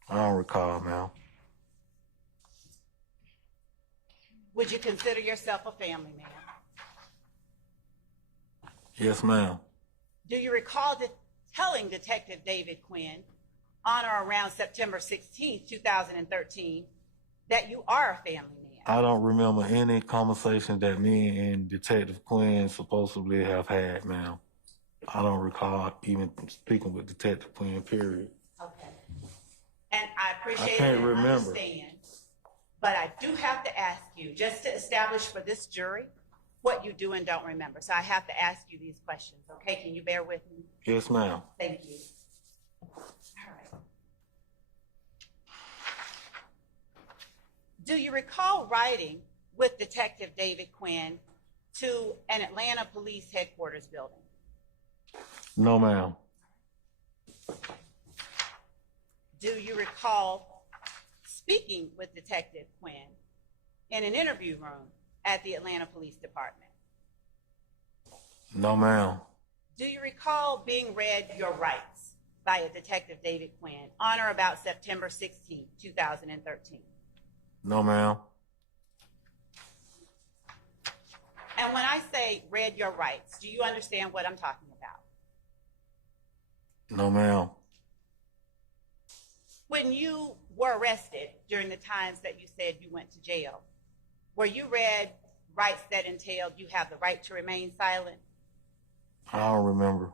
I don't recall, ma'am. Would you consider yourself a family man? Yes, ma'am. Do you recall telling Detective David Quinn on or around September 16, 2013, that you are a family man? I don't remember any conversation that me and Detective Quinn supposedly have had, ma'am. I don't recall even speaking with Detective Quinn, period. Okay. And I appreciate can't and remember. understand, but I do have to ask you, just to establish for this jury what you do and don't remember. So I have to ask you these questions, okay? Can you bear with me? Yes, ma'am. Thank you. All right. Do you recall riding with Detective David Quinn to an Atlanta Police Headquarters building? No, ma'am. Do you recall speaking with Detective Quinn in an interview room at the Atlanta Police Department? No, ma'am. Do you recall being read your rights by a Detective David Quinn on or about September 16, 2013? No, ma'am. And when I say read your rights, do you understand what I'm talking about? No, ma'am. When you were arrested during the times that you said you went to jail, were you read rights that entailed you have the right to remain silent? I don't remember.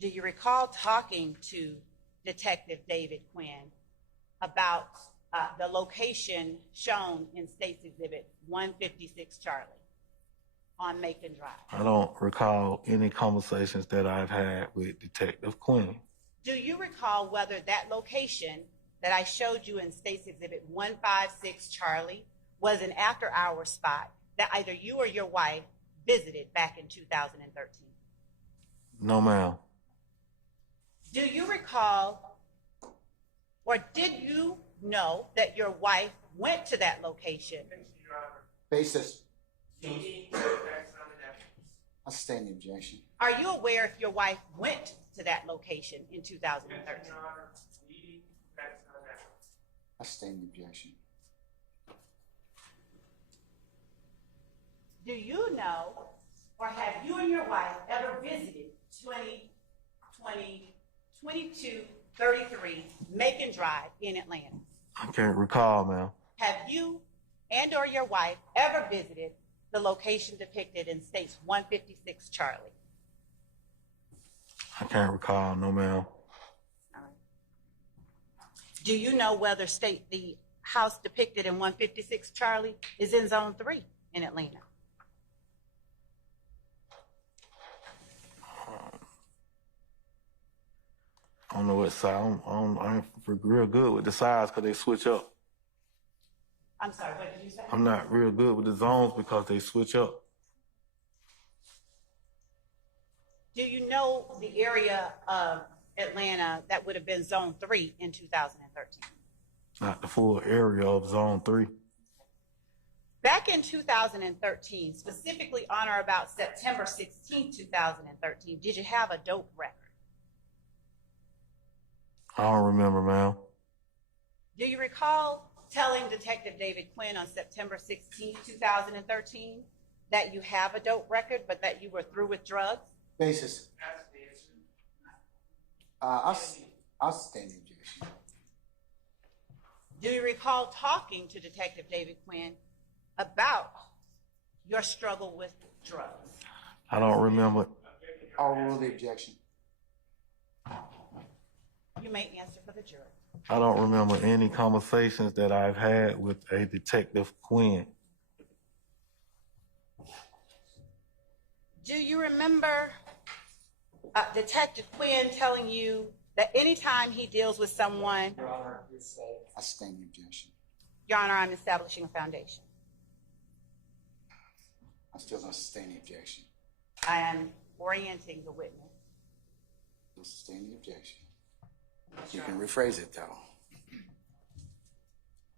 Do you recall talking to Detective David Quinn about the location shown in State's Exhibit 156 Charlie on Macon Drive? I don't recall any conversations that I've had with Detective Quinn. Do you recall whether that location that I showed you in State's Exhibit 156, Charlie, was an after-hour spot that either you or your wife visited back in 2013? No, ma'am. Do you recall, or did you know that your wife went to that location? Basis. I'll sustain the objection. Are you aware if your wife went to that location in 2013? I'll sustain the objection. Do you know, or have you and your wife ever visited 2233 Macon Drive in Atlanta? I can't recall, ma'am. Have you and or your wife ever visited the location depicted in State's 156, Charlie? I can't recall, no, ma'am. All right. Do you know whether the house depicted in 156, Charlie, is in Zone 3 in Atlanta? I don't know what side. I'm real good with the sides because they switch up. I'm sorry, what did you say? I'm not real good with the zones because they switch up. Do you know the area of Atlanta that would have been Zone 3 in 2013? Not the full area of Zone 3. Back in 2013, specifically on or about September 16, 2013, did you have a dope record? I don't remember, ma'am. Do you recall telling Detective David Quinn on September 16, 2013, that you have a dope record, but that you were through with drugs? Basis. I'll sustain the objection. Do you recall talking to Detective David Quinn about your struggle with drugs? I don't remember. I'll rule the objection. You may answer for the jury. I don't remember any conversations that I've had with a Detective Quinn. Do you remember Detective Quinn telling you that anytime he deals with someone, I sustain the objection. Your Honor, I'm establishing a foundation. I'm still going to sustain the objection. I am orienting the witness. Still sustain the objection. You can rephrase it though.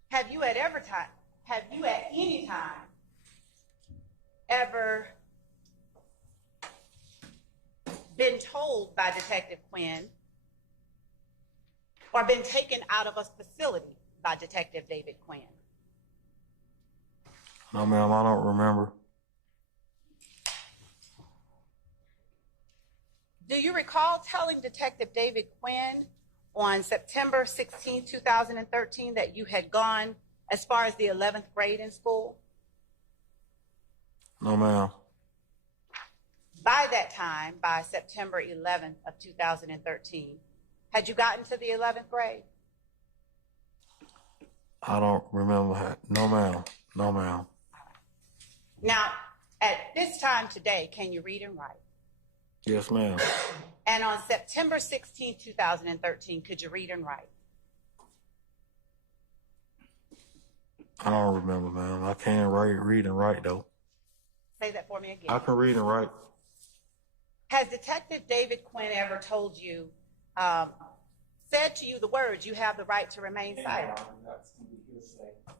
Have you at any time ever been told by Detective Quinn or been taken out of a facility by Detective David Quinn? No, ma'am, I don't remember. Do you recall telling Detective David Quinn on September 16, 2013, that you had gone as far as the 11th grade in school? No, ma'am. By that time, by September 11th of 2013, had you gotten to the 11th grade? I don't remember. No, ma'am. No, ma'am. Now, at this time today, can you read and write? Yes, ma'am. And on September 16, 2013, could you read and write? I don't remember, ma'am. I can read and write, though. Say that for me again. I can read and write. Has Detective David Quinn ever told you, said to you the words, "You have the right to remain silent"?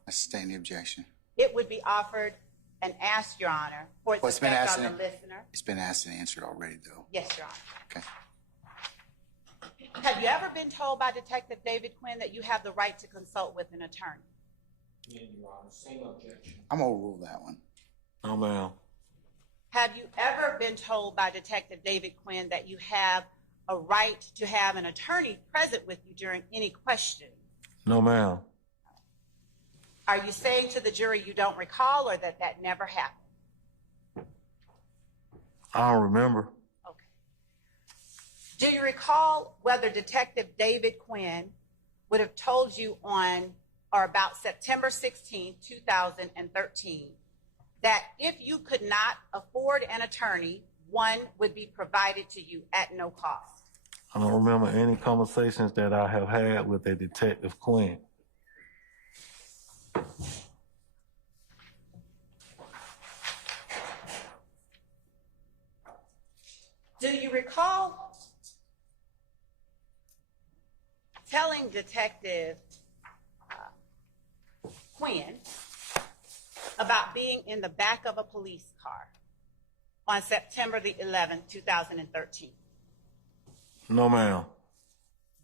I sustain the objection. It would be offered and asked, Your Honor, for its effect on the listener. It's been asked and answered already though. Yes, Your Honor. Okay. Have you ever been told by Detective David Quinn that you have the right to consult with an attorney? Your Honor, same objection. I'm going to rule that one. No, ma'am. Have you ever been told by Detective David Quinn that you have a right to have an attorney present with you during any questioning? No, ma'am. Are you saying to the jury you don't recall or that that never happened? I don't remember. Okay. Do you recall whether Detective David Quinn would have told you on or about September 16, 2013, that if you could not afford an attorney, one would be provided to you at no cost? I don't remember any conversations that I have had with a Detective Quinn. Do you recall telling Detective Quinn about being in the back of a police car on September the 11th, 2013? No, ma'am.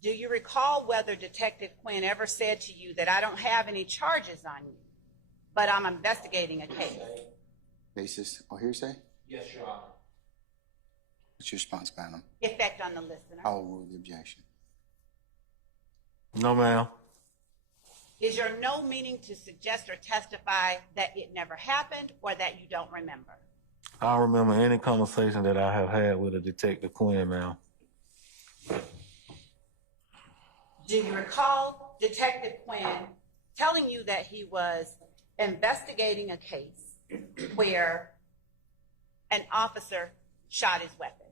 Do you recall whether Detective Quinn ever said to you that I don't have any charges on you, but I'm investigating a case? Basis or hearsay? Yes, Your Honor. What's your response, madam? Effect on the listener. I will rule the objection. No, ma'am. Is your no meaning to suggest or testify that it never happened or that you don't remember? I don't remember any conversation that I have had with a Detective Quinn, ma'am. Do you recall Detective Quinn telling you that he was investigating a case where an officer shot his weapon?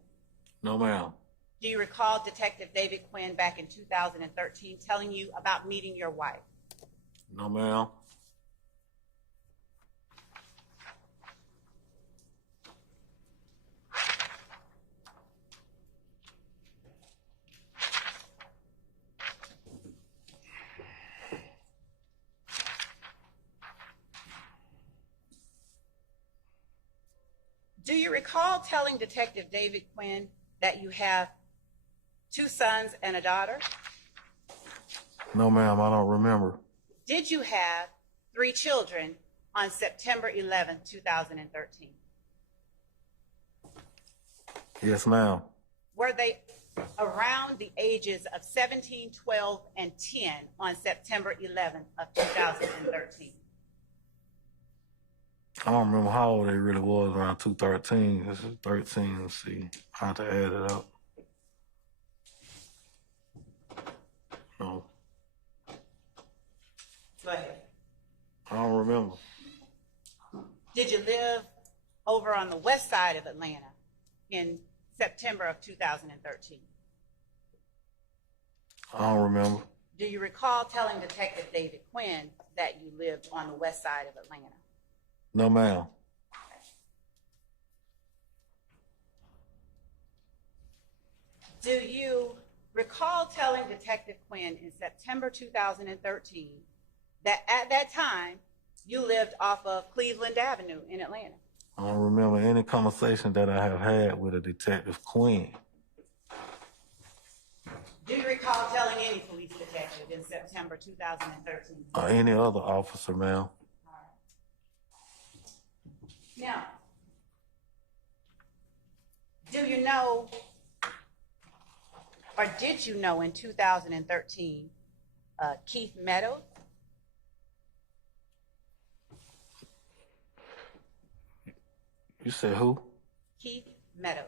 No, ma'am. Do you recall Detective David Quinn back in 2013 telling you about meeting your wife? No, ma'am. Do you recall telling Detective David Quinn that you have 2 sons and a daughter? No, ma'am. I don't remember. Did you have 3 children on September 11th, 2013? Yes, ma'am. Were they around the ages of 17, 12, and 10 on September 11th of 2013? I don't remember how old they really was, around 213. This is 13. Let's see. I have to add it up. No, Go ahead. I don't remember. Did you live over on the west side of Atlanta in September of 2013? I don't remember. Do you recall telling Detective David Quinn that you lived on the west side of Atlanta? No, ma'am. Do you recall telling Detective Quinn in September 2013 that at that time you lived off of Cleveland Avenue in Atlanta? I don't remember any conversation that I have had with a Detective Quinn. Do you recall telling any police detective in September 2013? Or any other officer, ma'am. Now, do you know, or did you know in 2013, Keith Meadows? You said who? Keith Meadows.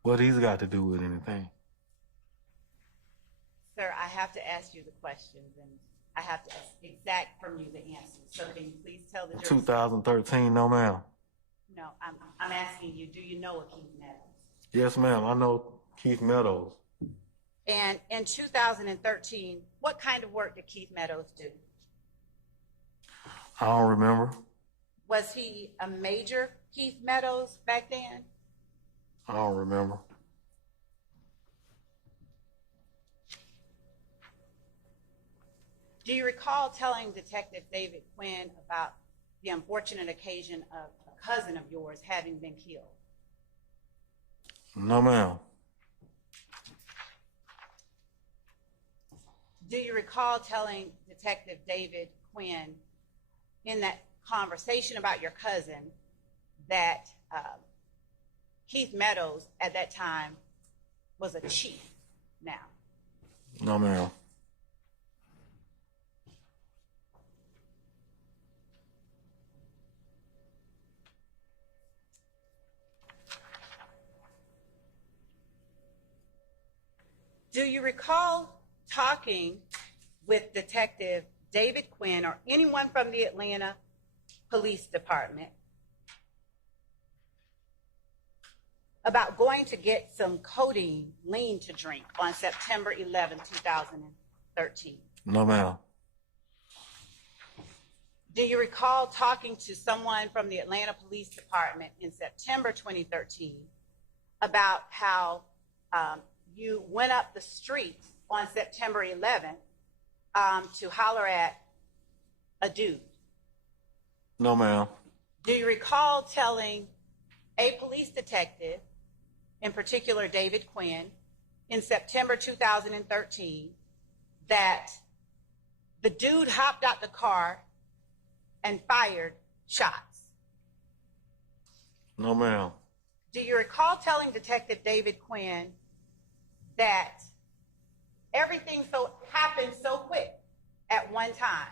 What he's got to do with anything? Sir, I have to ask you the questions, and I have to exact from you the answers. So can you please tell the jury? 2013, no, ma'am. No, I'm asking you, do you know a Keith Meadows? Yes, ma'am. I know Keith Meadows. And in 2013, what kind of work did Keith Meadows do? I don't remember. Was he a major Keith Meadows back then? I don't remember. Do you recall telling Detective David Quinn about the unfortunate occasion of a cousin of yours having been killed? No, ma'am. Do you recall telling Detective David Quinn in that conversation about your cousin that Keith Meadows at that time was a chief now? No, ma'am. Do you recall talking with Detective David Quinn or anyone from the Atlanta Police Department about going to get some codeine lean to drink on September 11, 2013? No, ma'am. Do you recall talking to someone from the Atlanta Police Department in September 2013 about how you went up the street on September 11th to holler at a dude? No, ma'am. Do you recall telling a police detective, in particular David Quinn, in September 2013 that the dude hopped out the car and fired shots? No, ma'am. Do you recall telling Detective David Quinn that everything happened so quick at one time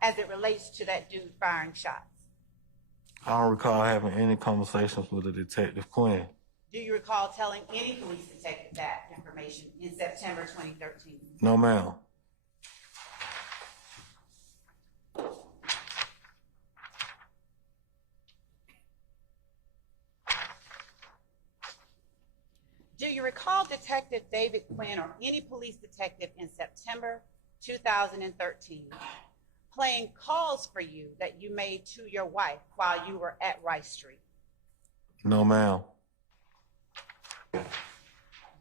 as it relates to that dude firing shots? I don't recall having any conversations with the Detective Quinn. Do you recall telling any police detective that information in September 2013? No, ma'am. Do you recall Detective David Quinn or any police detective in September 2013 playing calls for you that you made to your wife while you were at Rice Street? No, ma'am.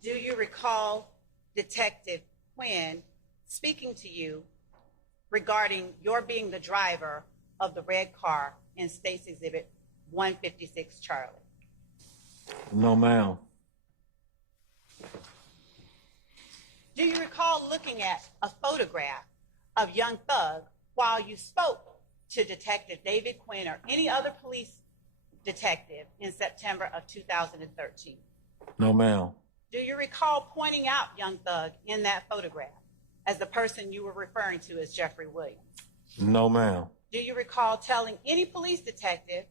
Do you recall Detective Quinn speaking to you regarding your being the driver of the red car in State's Exhibit 156 Charlie? No, ma'am. Do you recall looking at a photograph of Young Thug while you spoke to Detective David Quinn or any other police detective in September of 2013? No, ma'am. Do you recall pointing out Young Thug in that photograph as the person you were referring to as Jeffery Williams? No, ma'am. Do you recall telling any police detective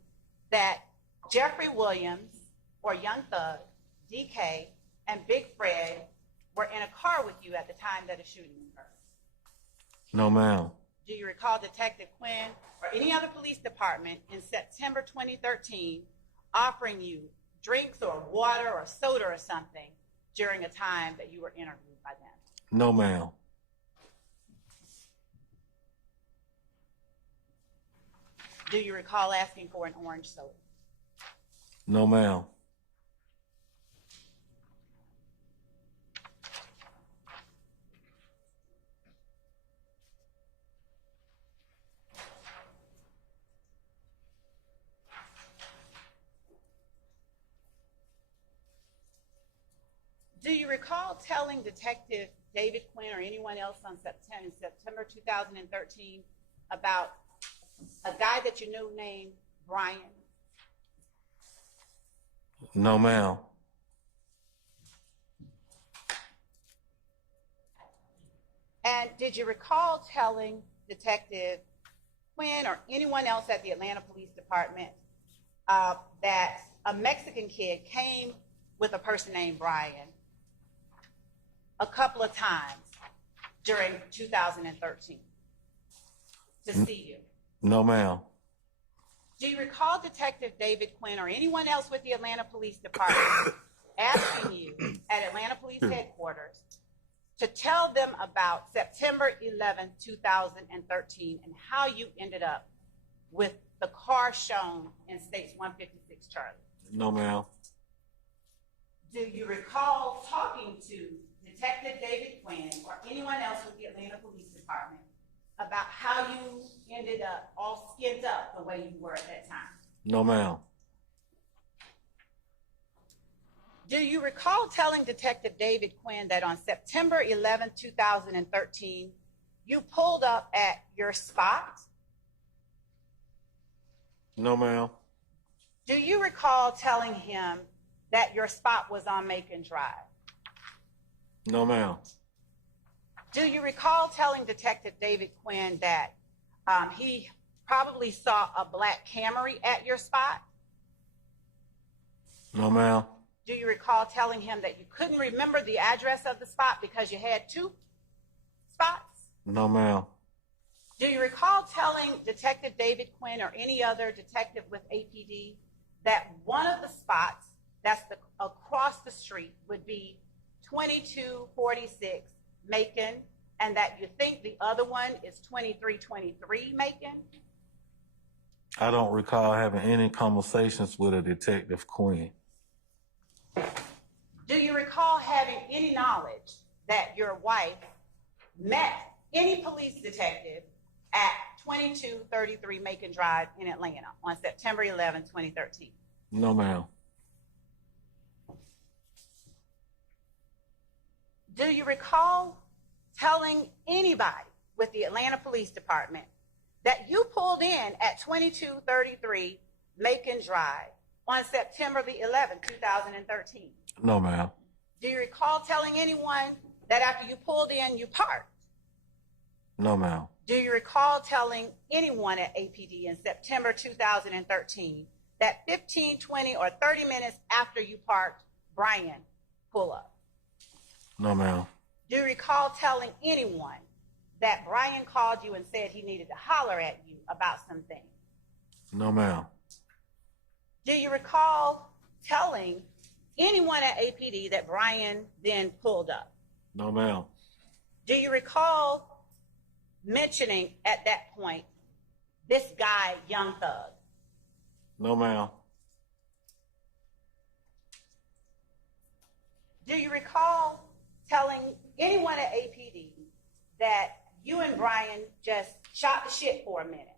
that Jeffery Williams or Young Thug, DK, and Big Fred were in a car with you at the time that a shooting occurred? No, ma'am. Do you recall Detective Quinn or any other police department in September 2013 offering you drinks or water or soda or something during a time that you were interviewed by them? No, ma'am. Do you recall asking for an orange soda? No, ma'am. Do you recall telling Detective David Quinn or anyone else in September 2013 about a guy that you knew named Brian? No, ma'am. And did you recall telling Detective Quinn or anyone else at the Atlanta Police Department that a Mexican kid came with a person named Brian a couple of times during 2013 to see you? No, ma'am. Do you recall Detective David Quinn or anyone else with the Atlanta Police Department asking you at Atlanta Police Headquarters to tell them about September 11, 2013 and how you ended up with the car shown in State's 156 Charlie? No, ma'am. Do you recall talking to Detective David Quinn or anyone else with the Atlanta Police Department about how you ended up all skinned up the way you were at that time? No, ma'am. Do you recall telling Detective David Quinn that on September 11, 2013, you pulled up at your spot? No, ma'am. Do you recall telling him that your spot was on Macon Drive? No, ma'am. Do you recall telling Detective David Quinn that he probably saw a black Camry at your spot? No, ma'am. Do you recall telling him that you couldn't remember the address of the spot because you had two spots? No, ma'am. Do you recall telling Detective David Quinn or any other detective with APD that one of the spots that's across the street would be 2246 Macon, and that you think the other one is 2323 Macon? I don't recall having any conversations with a Detective Quinn. Do you recall having any knowledge that your wife met any police detective at 2233 Macon Drive in Atlanta on September 11, 2013? No, ma'am. Do you recall telling anybody with the Atlanta Police Department that you pulled in at 2233 Macon Drive on September the 11th, 2013? No, ma'am. Do you recall telling anyone that after you pulled in, you parked? No, ma'am. Do you recall telling anyone at APD in September 2013 that 15, 20, or 30 minutes after you parked, Brian pull up? No, ma'am. Do you recall telling anyone that Brian called you and said he needed to holler at you about some things? No, ma'am. Do you recall telling anyone at APD that Brian then pulled up? No, ma'am. Do you recall mentioning at that point this guy, Young Thug? No, ma'am. Do you recall telling anyone at APD that you and Brian just shot the shit for a minute?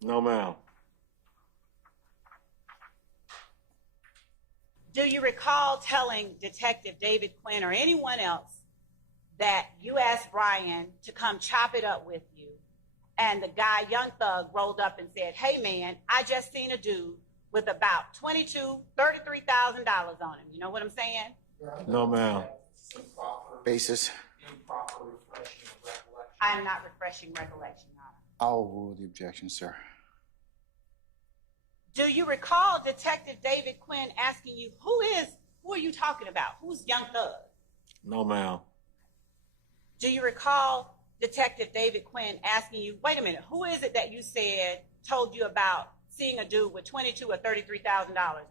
No, ma'am. Do you recall telling Detective David Quinn or anyone else that you asked Brian to come chop it up with you, and the guy, Young Thug, rolled up and said, "Hey man, I just seen a dude with about $33,000 on him." You know what I'm saying? No, ma'am. Basis. Improper refreshing of recollection. I am not refreshing recollection, Your Honor. I'll rule the objection, sir. Do you recall Detective David Quinn asking you, who are you talking about? Who's Young Thug? No, ma'am. Do you recall Detective David Quinn asking you, wait a minute, who is it that you said told you about seeing a dude with $22,000 or $33,000 on him?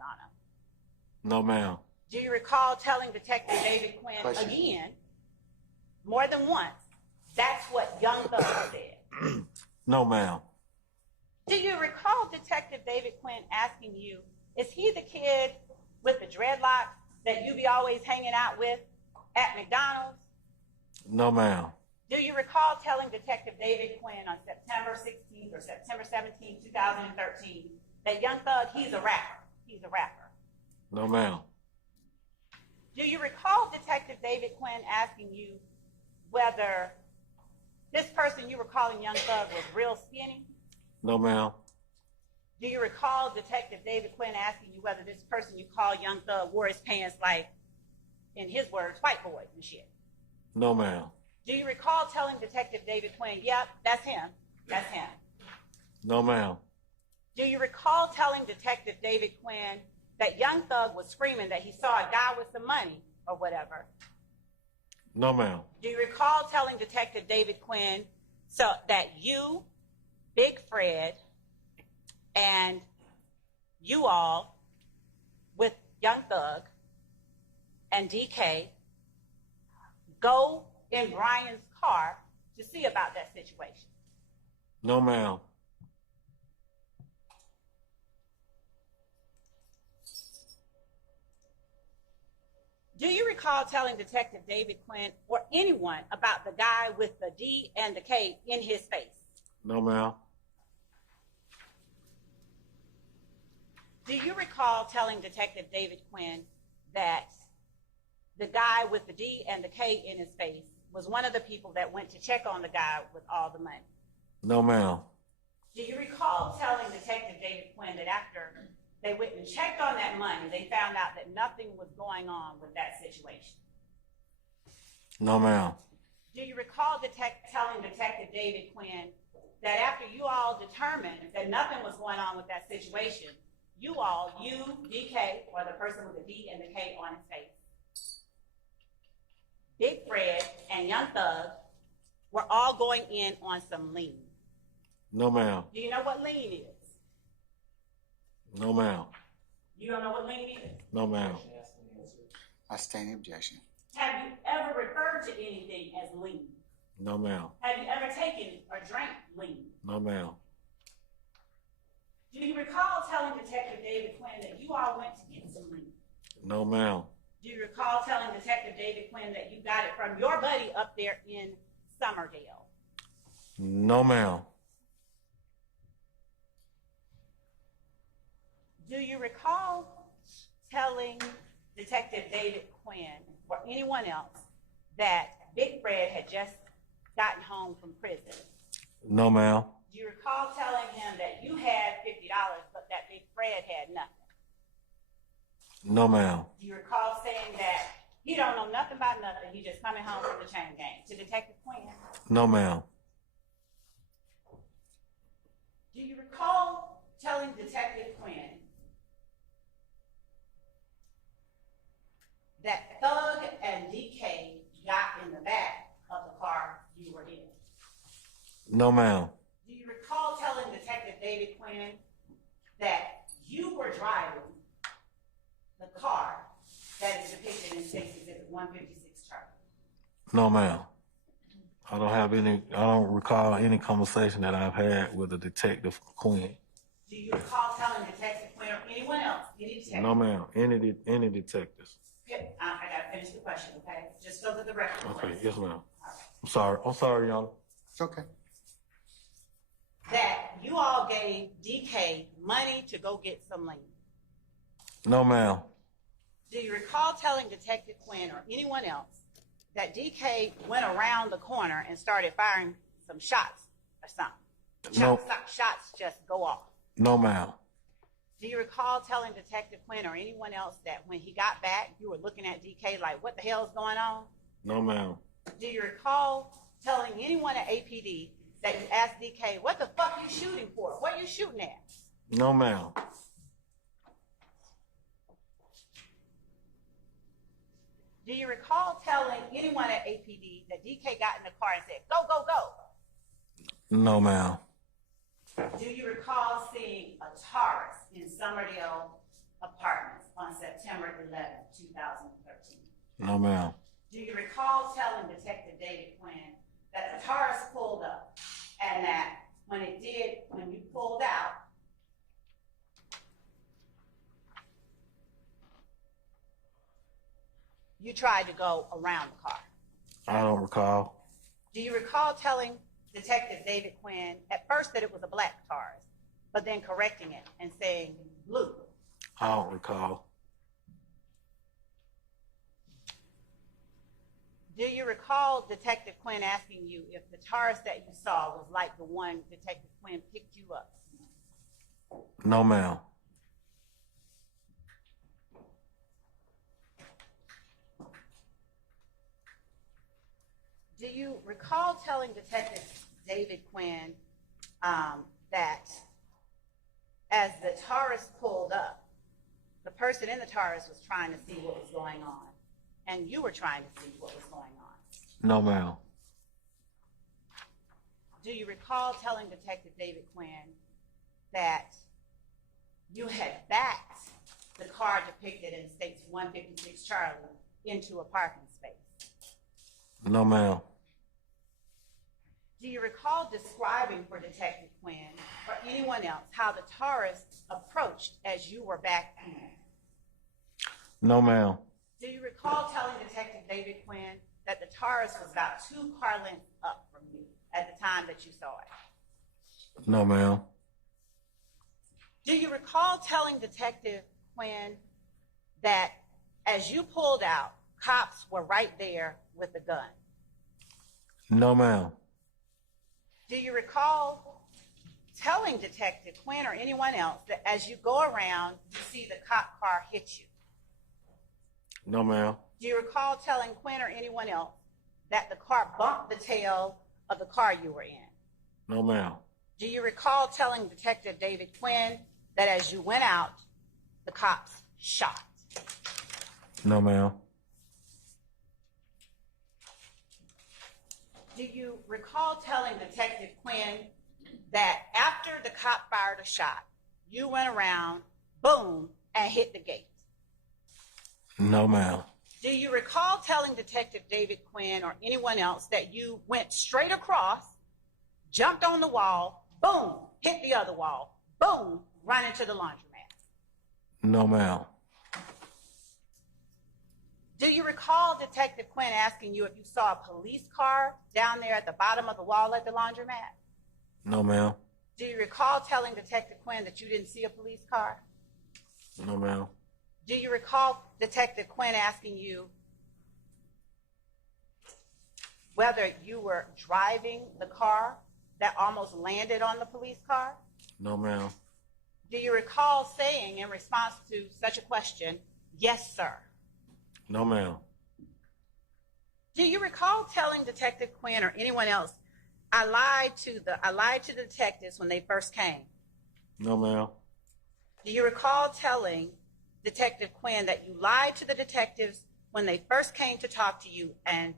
No, ma'am. Do you recall telling Detective David Quinn Question. again, more than once, that's what Young Thug said? No, ma'am. Do you recall Detective David Quinn asking you, is he the kid with the dreadlocks that you be always hanging out with at McDonald's? No, ma'am. Do you recall telling Detective David Quinn on September 16th or September 17th, 2013, that Young Thug, he's a rapper? He's a rapper. No, ma'am. Do you recall Detective David Quinn asking you whether this person you were calling Young Thug was real skinny? No, ma'am. Do you recall Detective David Quinn asking you whether this person you call Young Thug wore his pants like, in his words, white boys and shit? No, ma'am. Do you recall telling Detective David Quinn, yep, that's him, that's him? No, ma'am. Do you recall telling Detective David Quinn that Young Thug was screaming that he saw a guy with some money or whatever? No, ma'am. Do you recall telling Detective David Quinn so that you, Big Fred, and you all with Young Thug and DK go in Brian's car to see about that situation? No, ma'am. Do you recall telling Detective David Quinn or anyone about the guy with the D and the K in his face? No, ma'am. Do you recall telling Detective David Quinn that the guy with the D and the K in his face was one of the people that went to check on the guy with all the money? No, ma'am. Do you recall telling Detective David Quinn that after they went and checked on that money, they found out that nothing was going on with that situation? No, ma'am. Do you recall telling Detective David Quinn that after you all determined that nothing was going on with that situation, you, DK, or the person with the D and the K on his face, Big Fred and Young Thug, were all going in on some lean? No, ma'am. Do you know what lean is? No, ma'am. You don't know what lien is? No, ma'am. I stand in objection. Have you ever referred to anything as lien? No, ma'am. Have you ever taken or drank lien? No, ma'am. Do you recall telling Detective David Quinn that you all went to get some lien? No, ma'am. Do you recall telling Detective David Quinn that you got it from your buddy up there in Summerdale? No, ma'am. Do you recall telling Detective David Quinn or anyone else that Big Fred had just gotten home from prison? No, ma'am. Do you recall telling him that you had $50, but that Big Fred had nothing? No, ma'am. Do you recall saying that he don't know nothing about nothing, he just coming home from the chain gang to Detective Quinn? No, ma'am. Do you recall telling Detective Quinn that Thug and DK got in the back of the car you were in? No, ma'am. Do you recall telling Detective David Quinn that you were driving the car that is depicted in State's Exhibit 156 chart? No, ma'am. I don't recall any conversation that I've had with a Detective Quinn. Do you recall telling Detective Quinn or anyone else, any detective? No, ma'am. Any detectives. Yep, I gotta finish the question, okay? Just so that the record Okay, reflects. yes, ma'am. All right. I'm sorry, y'all. It's okay. That you all gave DK money to go get some lean. No, ma'am. Do you recall telling Detective Quinn or anyone else that DK went around the corner and started firing some shots or something? No. Shots just go off. No, ma'am. Do you recall telling Detective Quinn or anyone else that when he got back, you were looking at DK like, what the hell is going on? No, ma'am. Do you recall telling anyone at APD that you asked DK, what the fuck you shooting for? What are you shooting at? No, ma'am. Do you recall telling anyone at APD that DK got in the car and said, go, go, go? No, ma'am. Do you recall seeing a Taurus in Summerdale Apartments on September 11, 2013? No, ma'am. Do you recall telling Detective David Quinn that the Taurus pulled up and that when you pulled out, you tried to go around the car? I don't recall. Do you recall telling Detective David Quinn at first that it was a black Taurus, but then correcting it and saying blue? I don't recall. Do you recall Detective Quinn asking you if the Taurus that you saw was like the one Detective Quinn picked you up? No, ma'am. Do you recall telling Detective David Quinn that as the Taurus pulled up, the person in the Taurus was trying to see what was going on, and you were trying to see what was going on? No, ma'am. Do you recall telling Detective David Quinn that you had backed the car depicted in State's 156 Charlie into a parking space? No, ma'am. Do you recall describing for Detective Quinn or anyone else how the Taurus approached as you were back in? No, ma'am. Do you recall telling Detective David Quinn that the Taurus was about 2 car lengths up from you at the time that you saw it? No, ma'am. Do you recall telling Detective Quinn that as you pulled out, cops were right there with a gun? No, ma'am. Do you recall telling Detective Quinn or anyone else that as you go around, you see the cop car hit you? No, ma'am. Do you recall telling Quinn or anyone else that the car bumped the tail of the car you were in? No, ma'am. Do you recall telling Detective David Quinn that as you went out, the cops shot? No, ma'am. Do you recall telling Detective Quinn that after the cop fired a shot, you went around, boom, and hit the gate? No, ma'am. Do you recall telling Detective David Quinn or anyone else that you went straight across, jumped on the wall, boom, hit the other wall, boom, run into the laundromat? No, ma'am. Do you recall Detective Quinn asking you if you saw a police car down there at the bottom of the wall at the laundromat? No, ma'am. Do you recall telling Detective Quinn that you didn't see a police car? No, ma'am. Do you recall Detective Quinn asking you whether you were driving the car that almost landed on the police car? No, ma'am. Do you recall saying in response to such a question, "Yes, sir"? No, ma'am. Do you recall telling Detective Quinn or anyone else, I lied to the detectives when they first came"? No, ma'am. Do you recall telling Detective Quinn that you lied to the detectives when they first came to talk to you and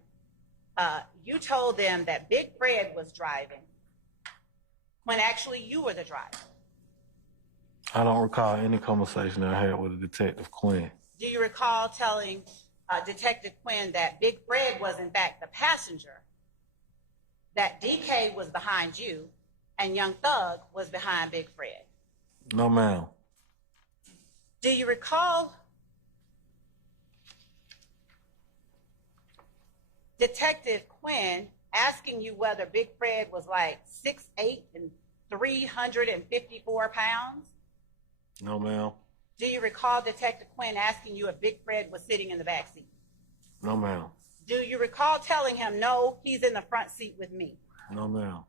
you told them that Big Fred was driving when actually you were the driver? I don't recall any conversation I had with Detective Quinn. Do you recall telling Detective Quinn that Big Fred was in fact the passenger, that DK was behind you, and Young Thug was behind Big Fred? No, ma'am. Do you recall Detective Quinn asking you whether Big Fred was like 6'8" and 354 pounds? No, ma'am. Do you recall Detective Quinn asking you if Big Fred was sitting in the back seat? No, ma'am. Do you recall telling him, "No, he's in the front seat with me"? No, ma'am.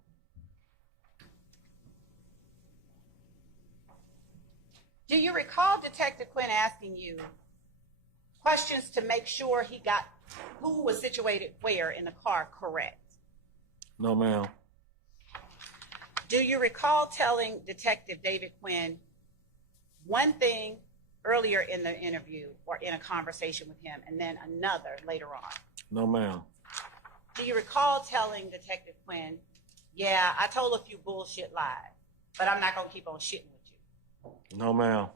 Do you recall Detective Quinn asking you questions to make sure he got who was situated where in the car correct? No, ma'am. Do you recall telling Detective David Quinn one thing earlier in the interview or in a conversation with him and then another later on? No, ma'am. Do you recall telling Detective Quinn, "Yeah, I told a few bullshit lies, but I'm not going to keep on shitting with you"? No, ma'am.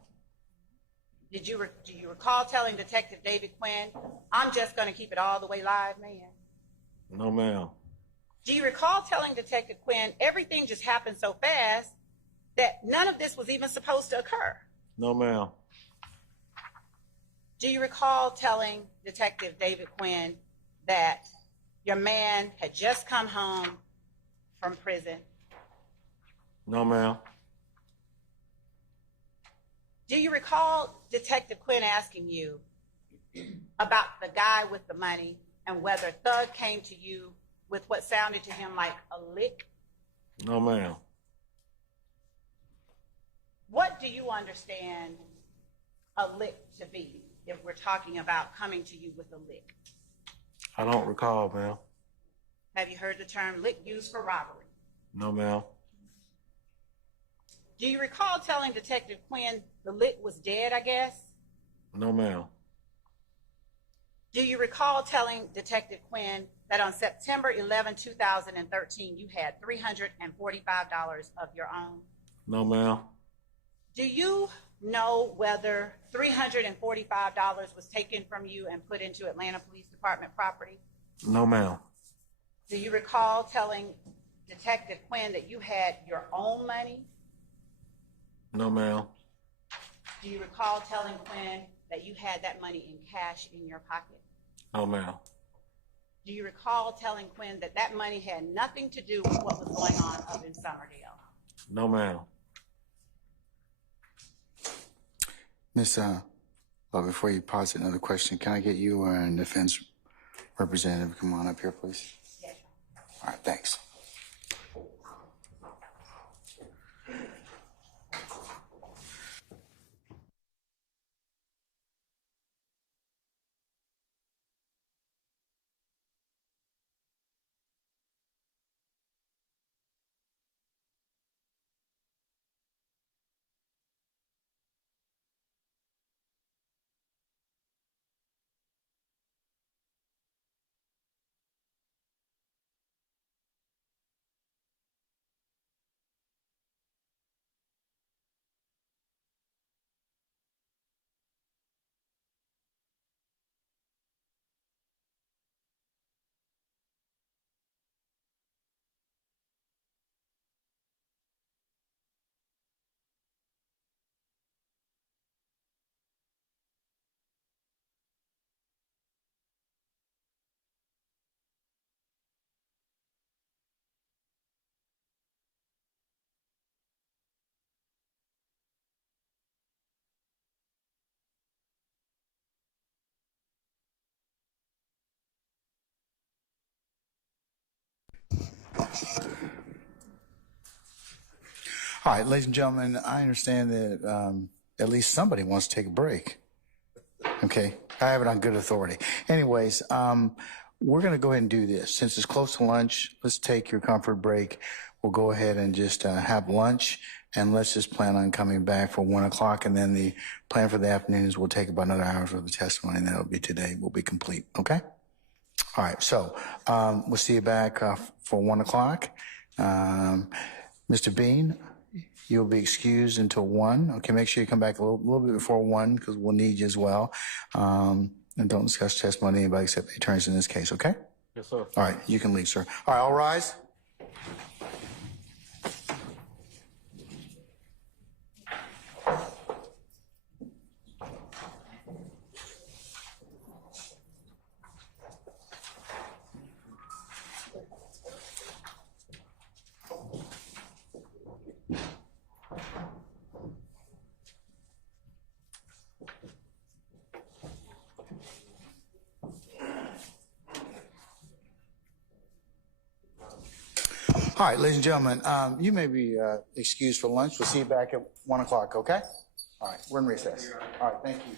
Do you recall telling Detective David Quinn, "I'm just going to keep it all the way live, man"? No, ma'am. Do you recall telling Detective Quinn everything just happened so fast that none of this was even supposed to occur? No, ma'am. Do you recall telling Detective David Quinn that your man had just come home from prison? No, ma'am. Do you recall Detective Quinn asking you about the guy with the money and whether Thug came to you with what sounded to him like a lick? No, ma'am. What do you understand a lick to be if we're talking about coming to you with a lick? I don't recall, ma'am. Have you heard the term lick used for robbery? No, ma'am. Do you recall telling Detective Quinn the lick was dead, I guess? No, ma'am. Do you recall telling Detective Quinn that on September 11, 2013, you had $345 of your own? No, ma'am. Do you know whether $345 was taken from you and put into Atlanta Police Department property? No, ma'am. Do you recall telling Detective Quinn that you had your own money? No, ma'am. Do you recall telling Quinn that you had that money in cash in your pocket? No, ma'am. Do you recall telling Quinn that that money had nothing to do with what was going on up in Summerdale? No, ma'am. Miss, well, before you posit another question, can I get you or a defense representative? Come on up here, please. Yes. All right, thanks. All right, ladies and gentlemen, I understand that at least somebody wants to take a break. Okay, I have it on good authority. Anyways, we're going to go ahead and do this. Since it's close to lunch, let's take your comfort break. We'll go ahead and just have lunch, and let's just plan on coming back for 1 o'clock, and then the plan for the afternoon is we'll take about another hour for the testimony, and that'll be today. We'll be complete, okay? All right, so we'll see you back for 1 o'clock. Mr. Bean, you'll be excused until 1. Okay, make sure you come back a little bit before 1 because we'll need you as well. And don't discuss testimony with anybody except the attorneys in this case, okay? Yes, sir. All right, you can leave, sir. All right, all rise. All right, ladies and gentlemen, you may be excused for lunch. We'll see you back at 1 o'clock, okay? All right, we're in recess. All right, thank you.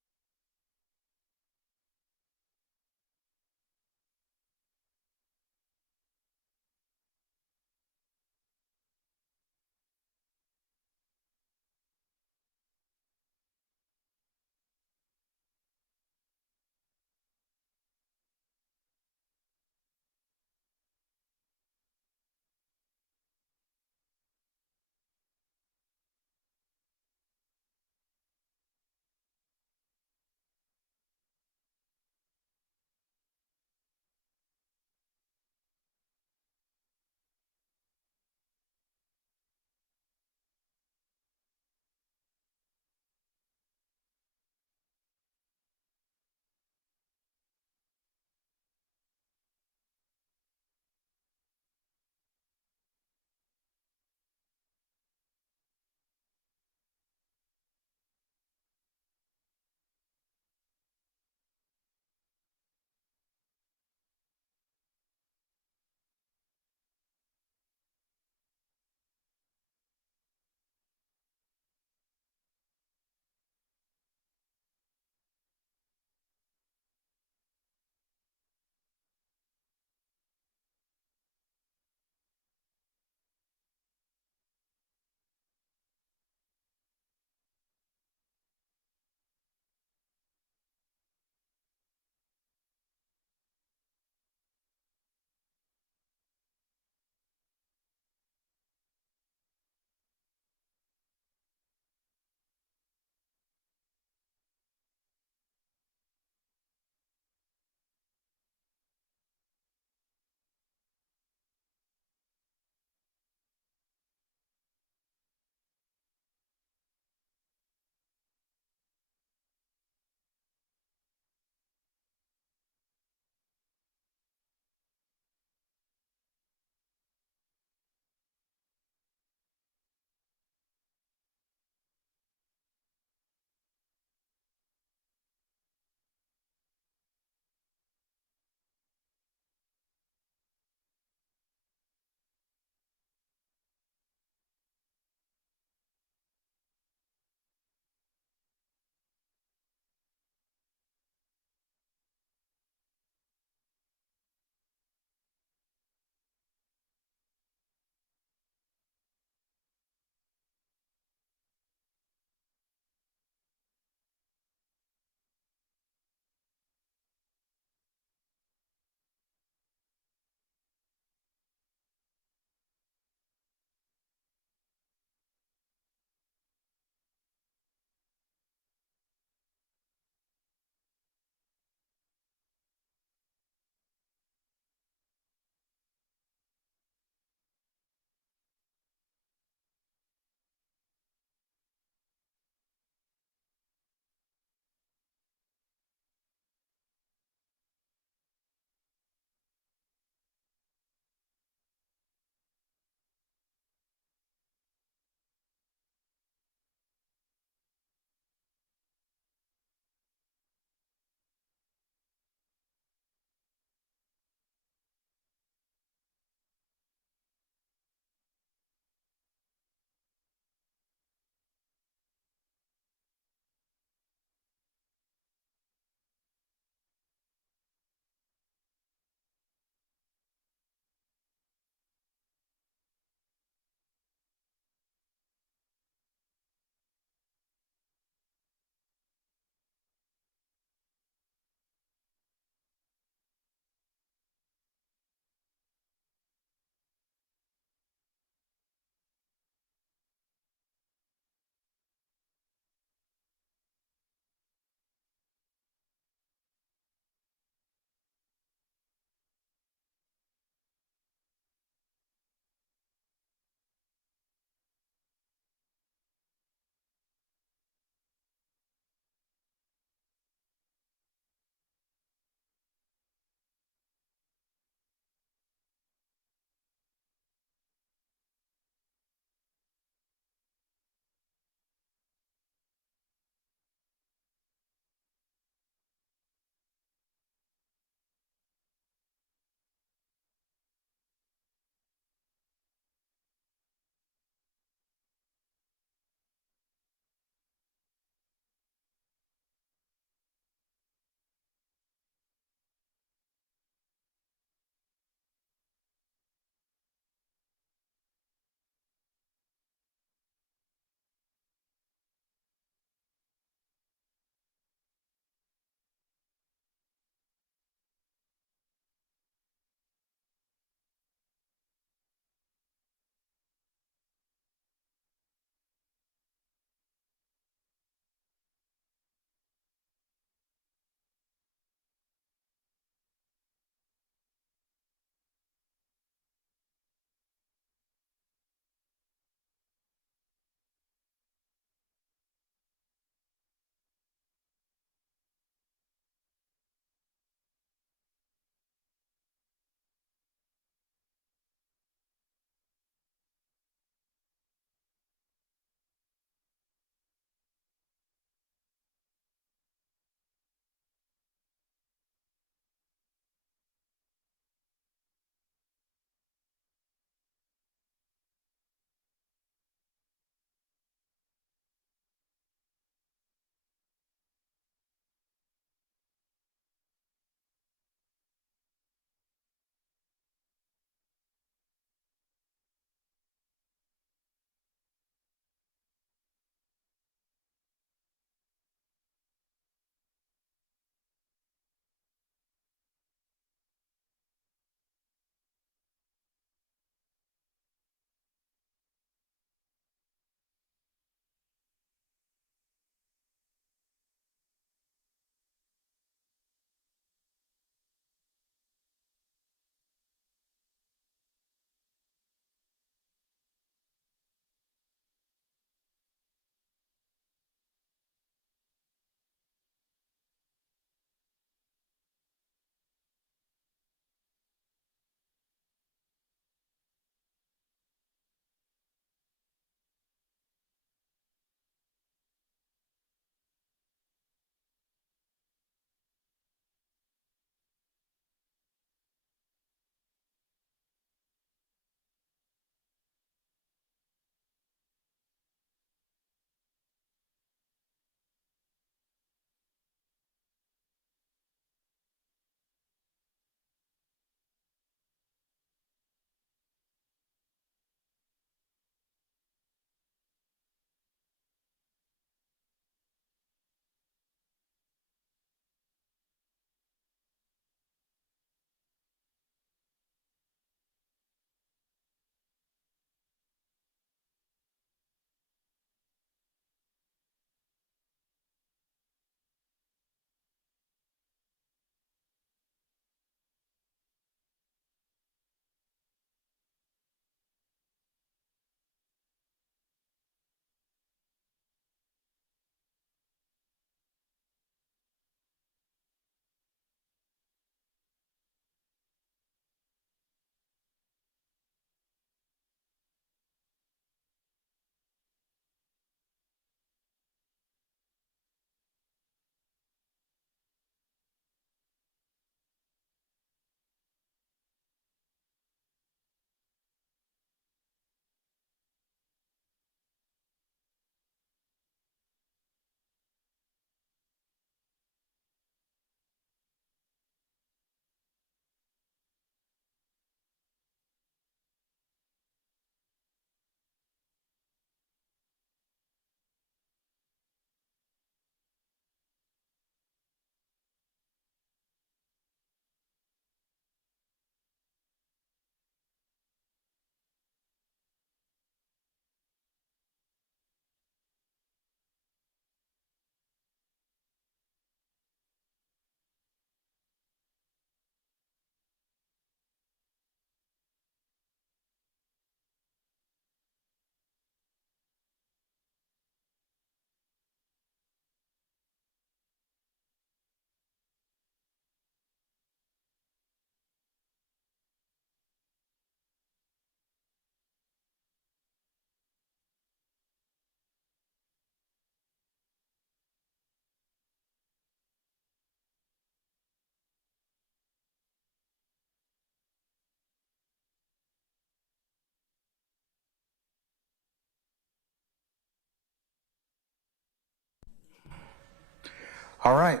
All right.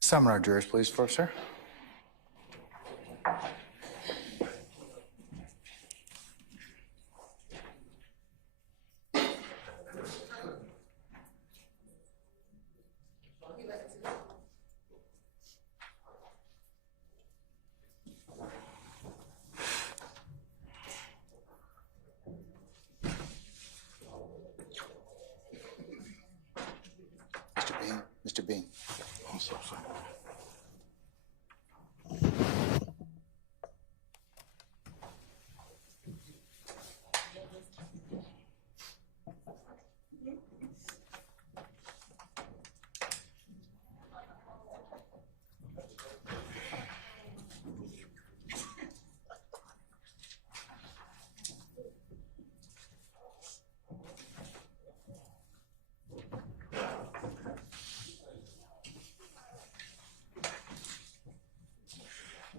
Summon our jurors, please, first, sir. Mr. Bean. Mr. Bean. I'm so sorry.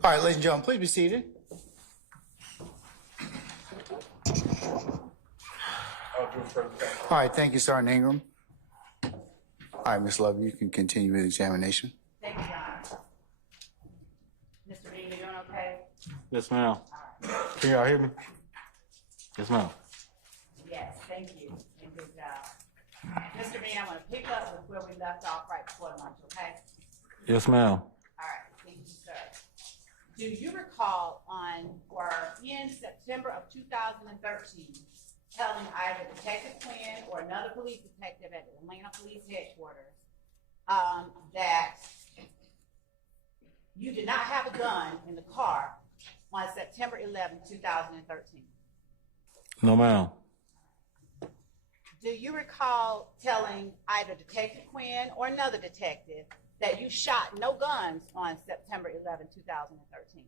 All right, ladies and gentlemen, please be seated. All right, thank you, Sergeant Ingram. All right, Ms. Love, you can continue with the examination. Thank you, Your Honor. Mr. Bean, you doing okay? Yes, ma'am. Can y'all hear me? Yes, ma'am. Yes, thank you, and good job. Mr. Bean, I'm gonna pick up with where we left off right before lunch, okay? Yes, ma'am. All right, thank you, sir. Do you recall on or in September of 2013, telling either Detective Quinn or another police detective at the Atlanta Police Headquarters that you did not have a gun in the car on September 11, 2013? No, ma'am. Do you recall telling either Detective Quinn or another detective that you shot no guns on September 11, 2013?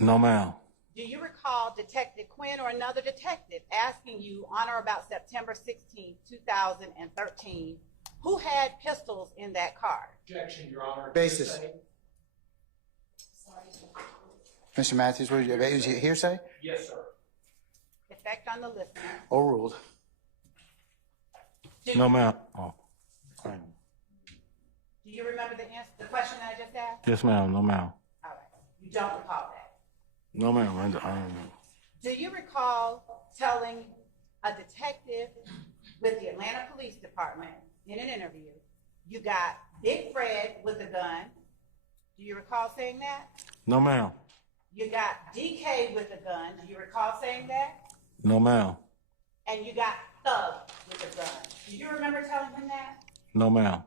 No, ma'am. Do you recall Detective Quinn or another detective asking you on or about September 16, 2013, who had pistols in that car? Objection, Your Honor. Basis. Mr. Matthews, what is it hearsay? Yes, sir. Effect on the listener. Overruled. No, ma'am. Oh. Do you remember the question that I just asked? Yes, ma'am. No, ma'am. All right. You don't recall that. No, ma'am. I don't know. Do you recall telling a detective with the Atlanta Police Department in an interview, you got Big Fred with a gun? Do you recall saying that? No, ma'am. You got DK with a gun. Do you recall saying that? No, ma'am. And you got Thug with a gun. Do you remember telling him that? No, ma'am.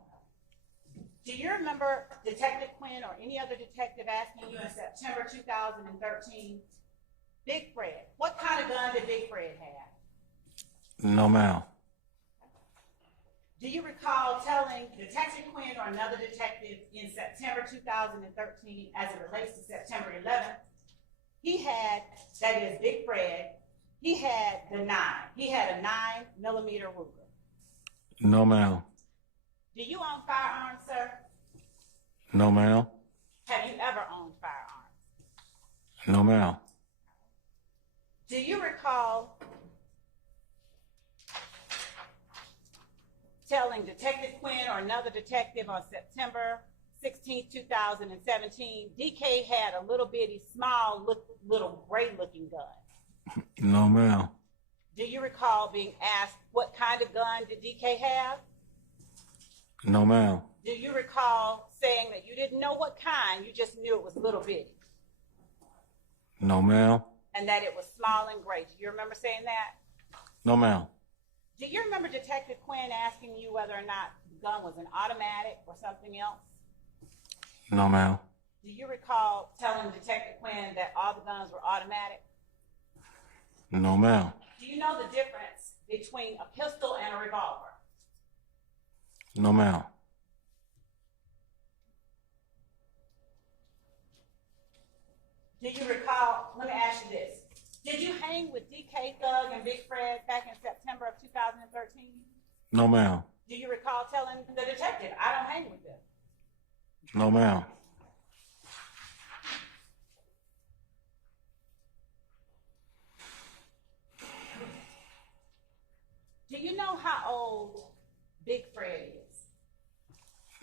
Do you remember Detective Quinn or any other detective asking you in September 2013, Big Fred, what kind of gun did Big Fred have? No, ma'am. Do you recall telling Detective Quinn or another detective in September 2013, as it relates to September 11th, he had, that is Big Fred, he had the 9. He had a 9mm Ruger. No, ma'am. Do you own firearms, sir? No, ma'am. Have you ever owned firearms? No, ma'am. Do you recall telling Detective Quinn or another detective on September 16, 2017, DK had a little bitty, small, little gray-looking gun? No, ma'am. Do you recall being asked what kind of gun did DK have? No, ma'am. Do you recall saying that you didn't know what kind, you just knew it was little bitty, No, ma'am. and that it was small and gray? Do you remember saying that? No, ma'am. Do you remember Detective Quinn asking you whether or not the gun was an automatic or something else? No, ma'am. Do you recall telling Detective Quinn that all the guns were automatic? No, ma'am. Do you know the difference between a pistol and a revolver? No, ma'am. Do you recall, let me ask you this, did you hang with DK Thug and Big Fred back in September of 2013? No, ma'am. Do you recall telling the detective, I don't hang with them? No, ma'am. Do you know how old Big Fred is?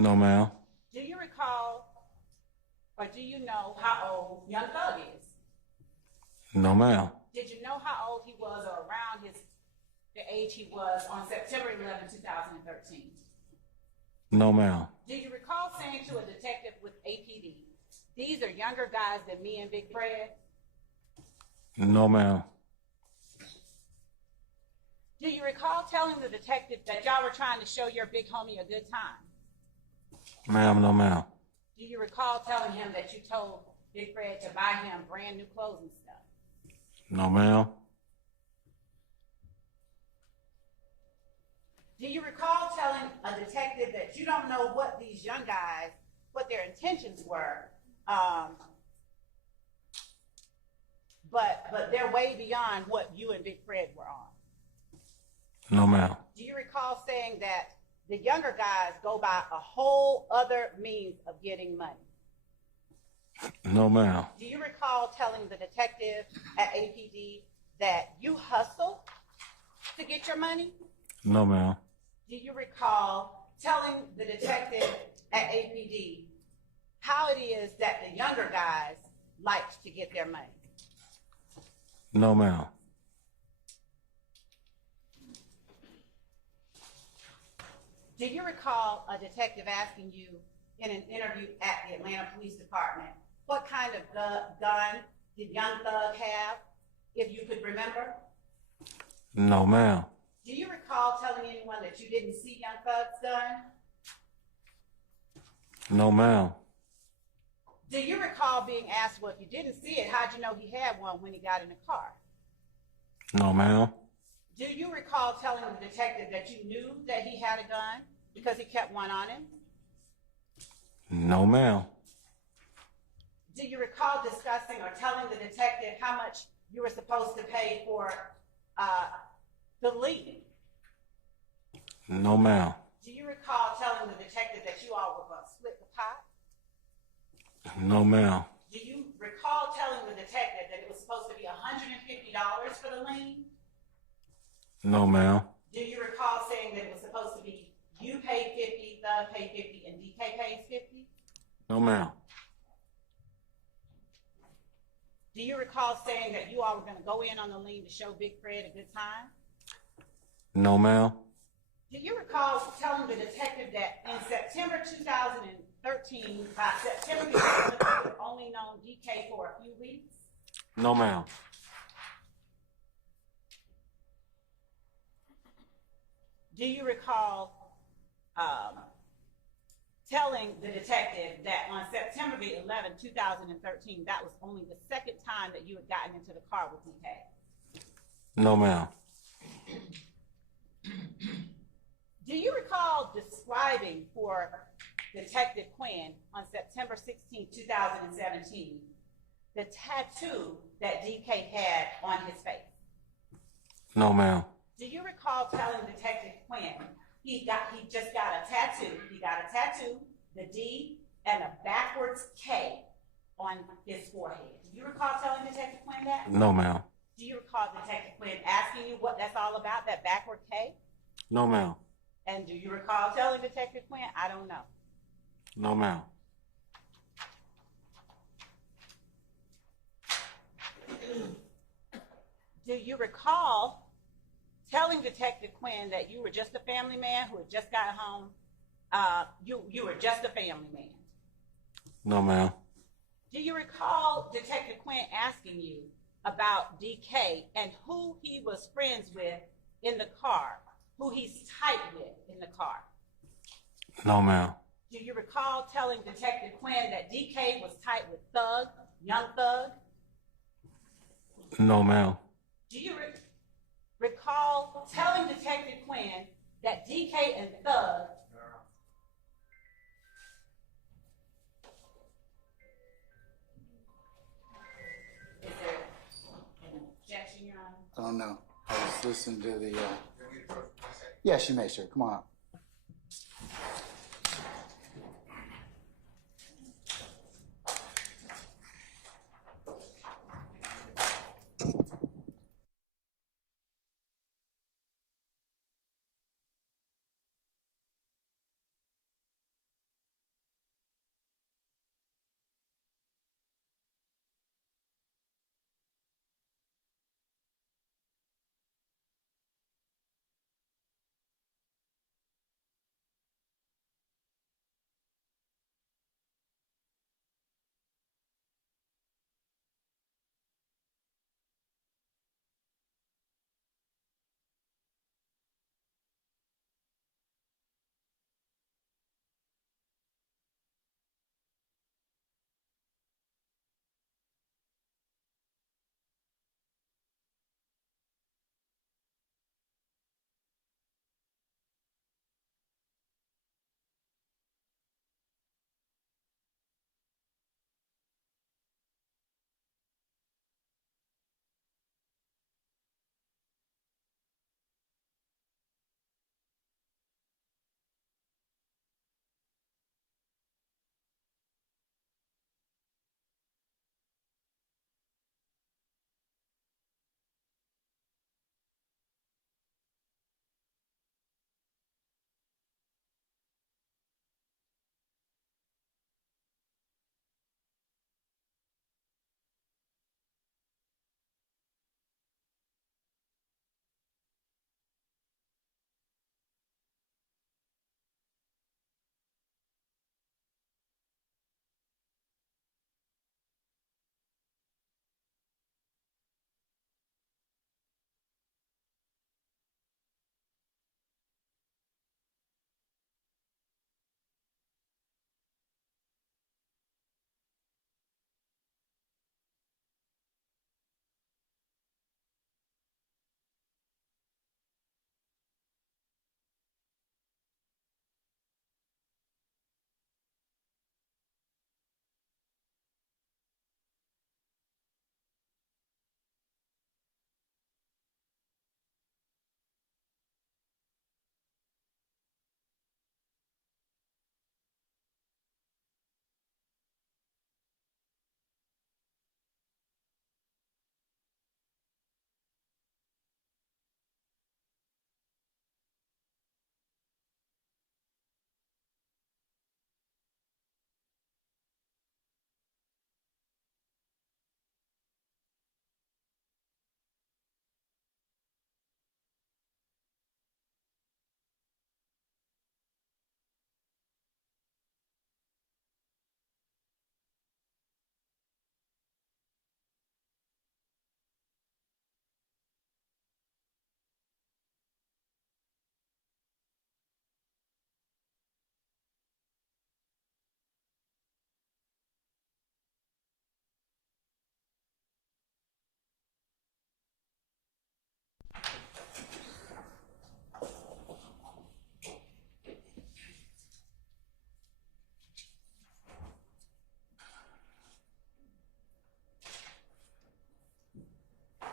No, ma'am. Do you recall, or do you know how old Young Thug is? No, ma'am. Did you know how old he was or around the age he was on September 11, 2013? No, ma'am. Do you recall saying to a detective with APD, these are younger guys than me and Big Fred? No, ma'am. Do you recall telling the detective that y'all were trying to show your big homie a good time? Ma'am, no, ma'am. Do you recall telling him that you told Big Fred to buy him brand new clothes and stuff? No, ma'am. Do you recall telling a detective that you don't know what these young guys, what their intentions were, but they're way beyond what you and Big Fred were on? No, ma'am. Do you recall saying that the younger guys go by a whole other means of getting money? No, ma'am. Do you recall telling the detective at APD that you hustle to get your money? No, ma'am. Do you recall telling the detective at APD how it is that the younger guys like to get their money? No, ma'am. Do you recall a detective asking you in an interview at the Atlanta Police Department, what kind of gun did Young Thug have, if you could remember? No, ma'am. Do you recall telling anyone that you didn't see Young Thug's gun? No, ma'am. Do you recall being asked, well, if you didn't see it, how'd you know he had one when he got in the car? No, ma'am. Do you recall telling the detective that you knew that he had a gun because he kept one on him? No, ma'am. Do you recall discussing or telling the detective how much you were supposed to pay for the lead? No, ma'am. Do you recall telling the detective that you all were going to split the pot? No, ma'am. Do you recall telling the detective that it was supposed to be $150 for the lien? No, ma'am. Do you recall saying that it was supposed to be you paid 50, Thug paid 50, and DK pays 50? No, ma'am. Do you recall saying that you all were going to go in on the lien to show Big Fred a good time? No, ma'am. Do you recall telling the detective that in September 2013, by September, you had only known DK for a few weeks? No, ma'am. Do you recall telling the detective that on September the 11th, 2013, that was only the second time that you had gotten into the car with DK? No, ma'am. Do you recall describing for Detective Quinn on September 16, 2017, the tattoo that DK had on his face? No, ma'am. Do you recall telling Detective Quinn he just got a tattoo? He got a tattoo, the D and a backwards K on his forehead. Do you recall telling Detective Quinn that? No, ma'am. Do you recall Detective Quinn asking you what that's all about, that backward K? No, ma'am. And do you recall telling Detective Quinn? I don't know. No, ma'am. Do you recall telling Detective Quinn that you were just a family man who had just got home? You were just a family man. No, ma'am. Do you recall Detective Quinn asking you about DK and who he was friends with in the car, who he's tight with in the car? No, ma'am. Do you recall telling Detective Quinn that DK was tight with Thug, Young Thug? No, ma'am. Do you recall telling Detective Quinn that DK and Thug Is there an objection, Your Honor? I don't know. I was listening to the, yes, you may, sir. Come on up.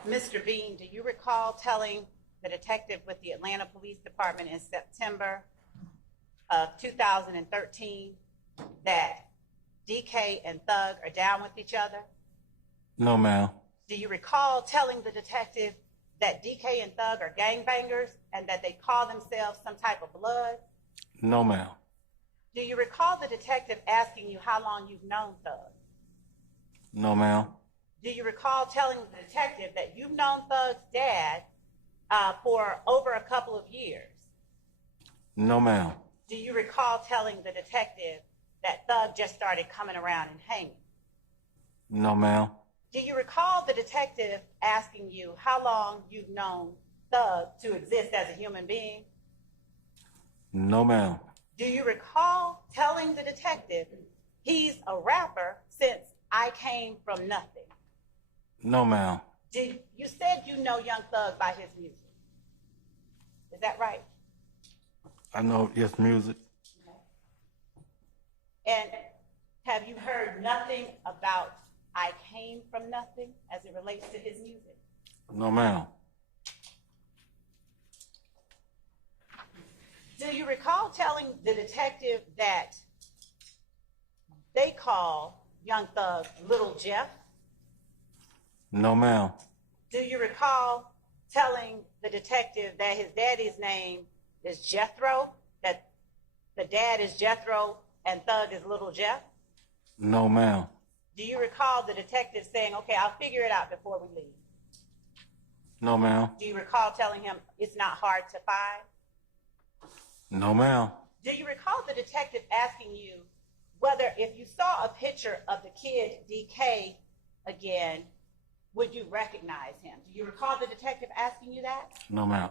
Mr. Bean, do you recall telling the detective with the Atlanta Police Department in September of 2013 that DK and Thug are down with each other? No, ma'am. Do you recall telling the detective that DK and Thug are gangbangers and that they call themselves some type of blood? No, ma'am. Do you recall the detective asking you how long you've known Thug? No, ma'am. Do you recall telling the detective that you've known Thug's dad for over a couple of years? No, ma'am. Do you recall telling the detective that Thug just started coming around and hanging? No, ma'am. Do you recall the detective asking you how long you've known Thug to exist as a human being? No, ma'am. Do you recall telling the detective he's a rapper since I came from nothing? No, ma'am. You said you know Young Thug by his music. Is that right? I know it's music. And have you heard nothing about I came from nothing as it relates to his music? No, ma'am. Do you recall telling the detective that they call Young Thug Little Jeff? No, ma'am. Do you recall telling the detective that his daddy's name is Jethro, that the dad is Jethro and Thug is Little Jeff? No, ma'am. Do you recall the detective saying, okay, I'll figure it out before we leave? No, ma'am. Do you recall telling him it's not hard to find? No, ma'am. Do you recall the detective asking you whether if you saw a picture of the kid DK again, would you recognize him? Do you recall the detective asking you that? No, ma'am.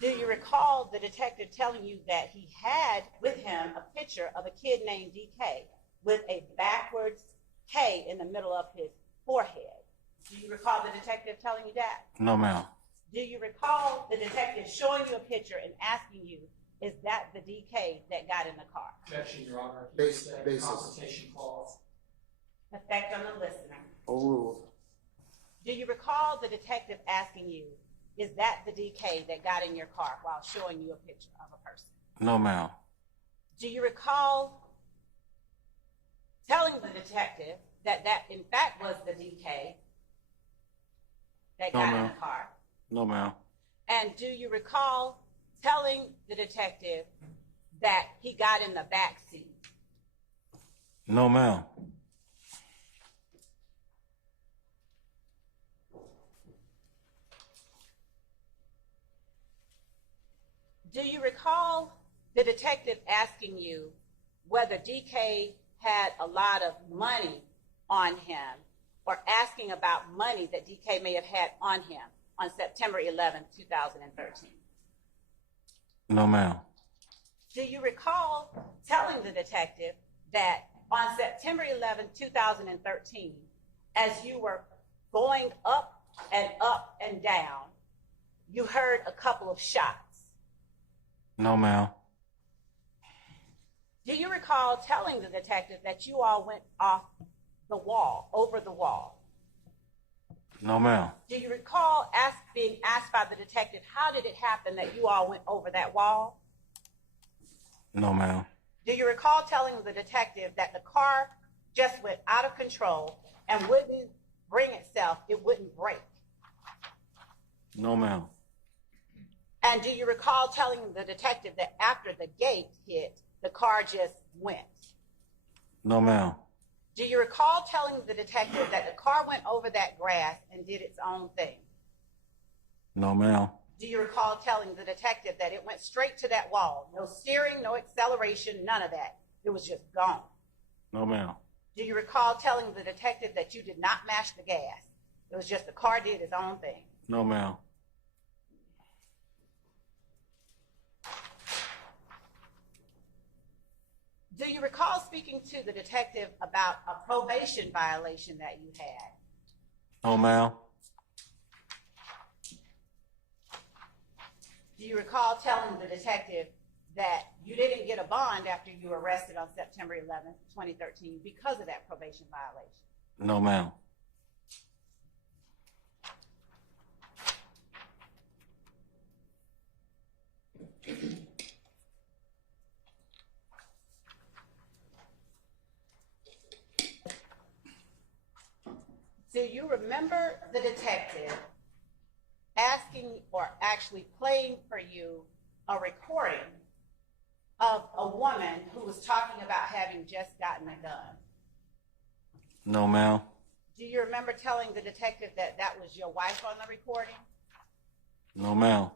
Do you recall the detective telling you that he had with him a picture of a kid named DK with a backwards K in the middle of his forehead? Do you recall the detective telling you that? No, ma'am. Do you recall the detective showing you a picture and asking you, is that the DK that got in the car? Objection, Your Honor. Basis. Consultation clause. Effect on the listener. Overruled. Do you recall the detective asking you, is that the DK that got in your car while showing you a picture of a person? No, ma'am. Do you recall telling the detective that that in fact was the DK that No, got in ma'am. the car? No, ma'am. And do you recall telling the detective that he got in the back seat? No, ma'am. Do you recall the detective asking you whether DK had a lot of money on him or asking about money that DK may have had on him on September 11, 2013? No, ma'am. Do you recall telling the detective that on September 11, 2013, as you were going up and down, you heard a couple of shots? No, ma'am. Do you recall telling the detective that you all went off the wall, over the wall? No, ma'am. Do you recall being asked by the detective, how did it happen that you all went over that wall? No, ma'am. Do you recall telling the detective that the car just went out of control and wouldn't bring itself, it wouldn't brake? No, ma'am. And do you recall telling the detective that after the gate hit, the car just went? No, ma'am. Do you recall telling the detective that the car went over that grass and did its own thing? No, ma'am. Do you recall telling the detective that it went straight to that wall? No steering, no acceleration, none of that. It was just gone. No, ma'am. Do you recall telling the detective that you did not mash the gas? It was just the car did its own thing. No, ma'am. Do you recall speaking to the detective about a probation violation that you had? No, ma'am. Do you recall telling the detective that you didn't get a bond after you were arrested on September 11th, 2013 because of that probation violation? No, ma'am. Do you remember the detective asking or actually playing for you a recording of a woman who was talking about having just gotten a gun? No, ma'am. Do you remember telling the detective that that was your wife on the recording? No, ma'am.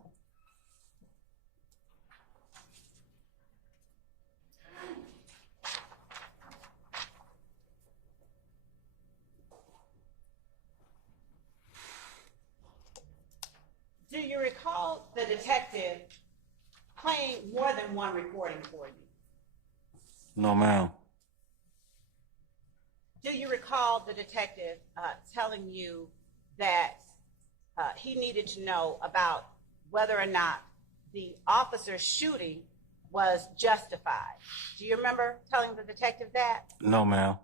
Do you recall the detective playing more than one recording for you? No, ma'am. Do you recall the detective telling you that he needed to know about whether or not the officer's shooting was justified? Do you remember telling the detective that? No, ma'am.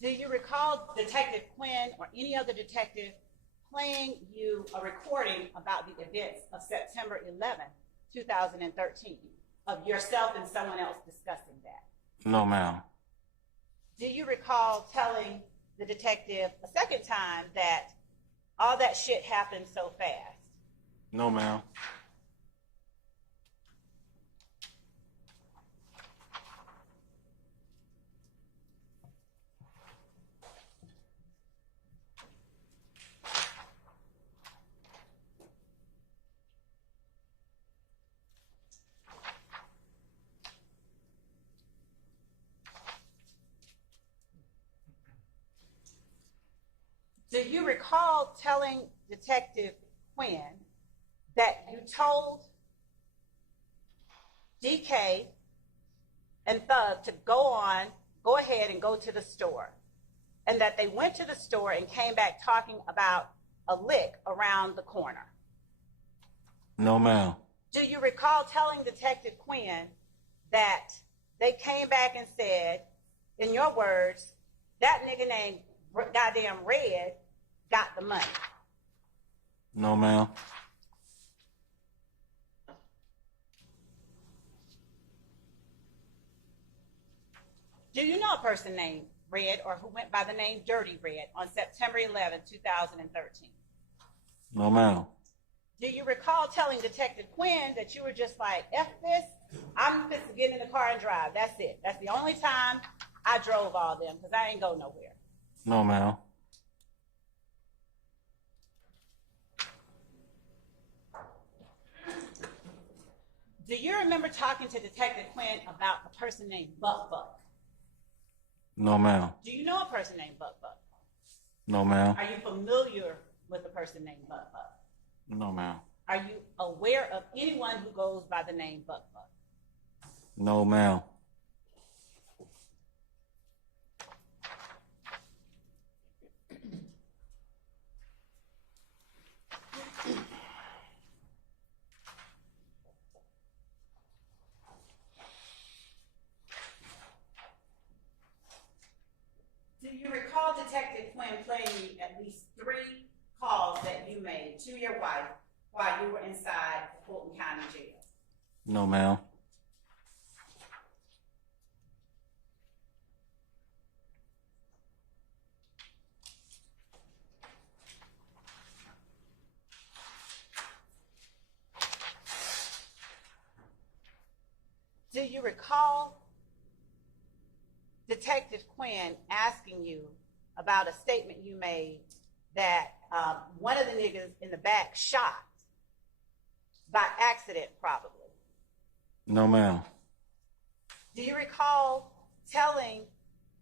Do you recall Detective Quinn or any other detective playing you a recording about the events of September 11th, 2013, of yourself and someone else discussing that? No, ma'am. Do you recall telling the detective a second time that all that shit happened so fast? No, ma'am. Do you recall telling Detective Quinn that you told DK and Thug to go ahead and go to the store, and that they went to the store and came back talking about a lick around the corner? No, ma'am. Do you recall telling Detective Quinn that they came back and said, in your words, that nigga named goddamn Red got the money? No, ma'am. Do you know a person named Red or who went by the name Dirty Red on September 11, 2013? No, ma'am. Do you recall telling Detective Quinn that you were just like, F this, I'm just to get in the car and drive. That's it. That's the only time I drove all them because I ain't go nowhere. No, ma'am. Do you remember talking to Detective Quinn about a person named Buck Buck? No, ma'am. Do you know a person named Buck Buck? No, ma'am. Are you familiar with a person named Buck Buck? No, ma'am. Are you aware of anyone who goes by the name Buck Buck? No, ma'am. Do you recall Detective Quinn playing you at least 3 calls that you made to your wife while you were inside Fulton County Jail? No, ma'am. Do you recall Detective Quinn asking you about a statement you made that one of the niggas in the back shot by accident, probably? No, ma'am. Do you recall telling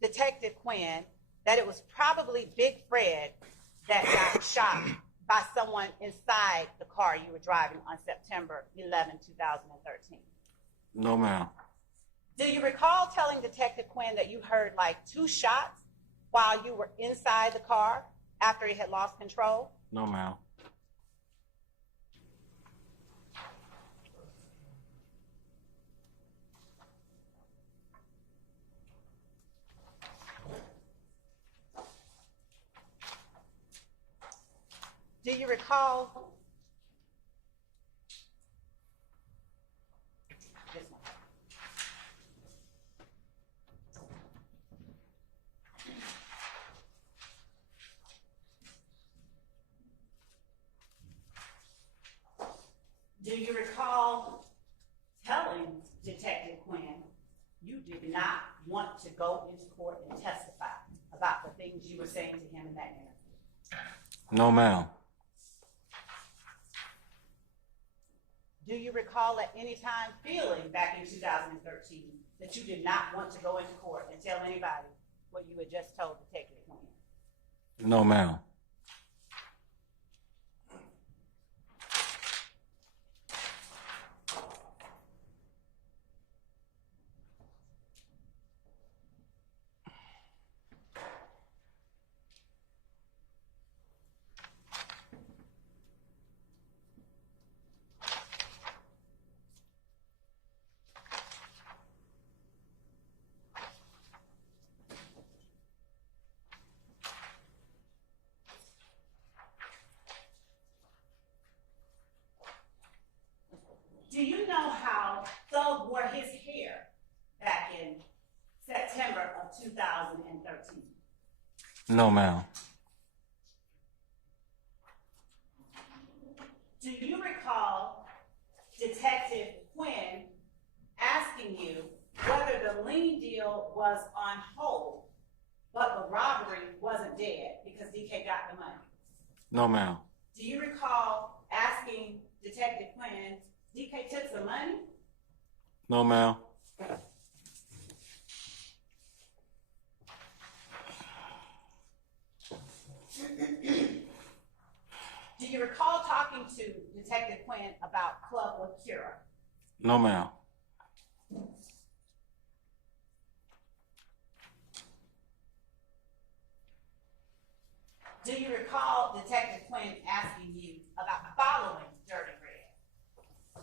Detective Quinn that it was probably Big Fred that got shot by someone inside the car you were driving on September 11, 2013? No, ma'am. Do you recall telling Detective Quinn that you heard like 2 shots while you were inside the car after he had lost control? No, ma'am. Do you recall Do you recall telling Detective Quinn you did not want to go into court and testify about the things you were saying to him in that interview? No, ma'am. Do you recall at any time feeling back in 2013 that you did not want to go into court and tell anybody what you had just told Detective Quinn? No, ma'am. Do you know how Thug wore his hair back in September of 2013? No, ma'am. Do you recall Detective Quinn asking you whether the lien deal was on hold, but the robbery wasn't dead because DK got the money? No, ma'am. Do you recall asking Detective Quinn, DK took some money? No, ma'am. Do you recall talking to Detective Quinn about Club Lacura? No, ma'am. Do you recall Detective Quinn asking you about following Dirty Red?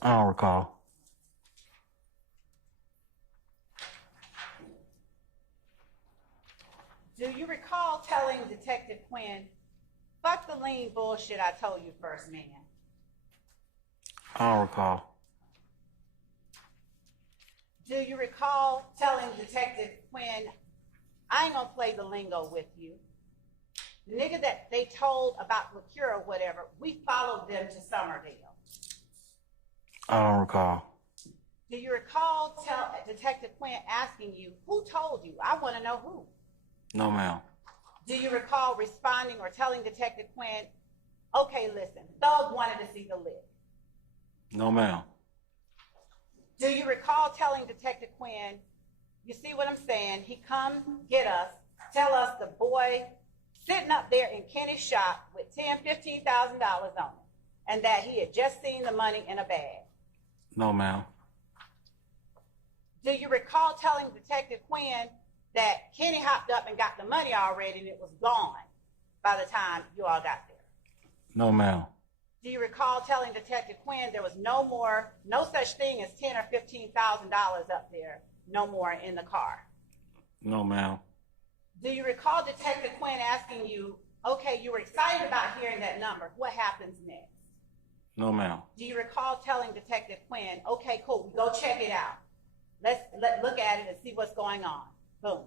I don't recall. Do you recall telling Detective Quinn, fuck the lien bullshit I told you first, man? I don't recall. Do you recall telling Detective Quinn, I ain't gonna play the lingo with you. The nigga that they told about Lacura or whatever, we followed them to Summerdale. I don't recall. Do you recall Detective Quinn asking you, who told you? I want to know who. No, ma'am. Do you recall responding or telling Detective Quinn, okay, listen, Thug wanted to see the lick? No, ma'am. Do you recall telling Detective Quinn, you see what I'm saying? He come get us, tell us the boy sitting up there in Kenny's shop with $10,000, $15,000 on it, and that he had just seen the money in a bag? No, ma'am. Do you recall telling Detective Quinn that Kenny hopped up and got the money already and it was gone by the time you all got there? No, ma'am. Do you recall telling Detective Quinn there was no such thing as $10,000 or $15,000 up there, no more in the car? No, ma'am. Do you recall Detective Quinn asking you, okay, you were excited about hearing that number, what happens next? No, ma'am. Do you recall telling Detective Quinn, okay, cool, go check it out. Let's look at it and see what's going on. Boom.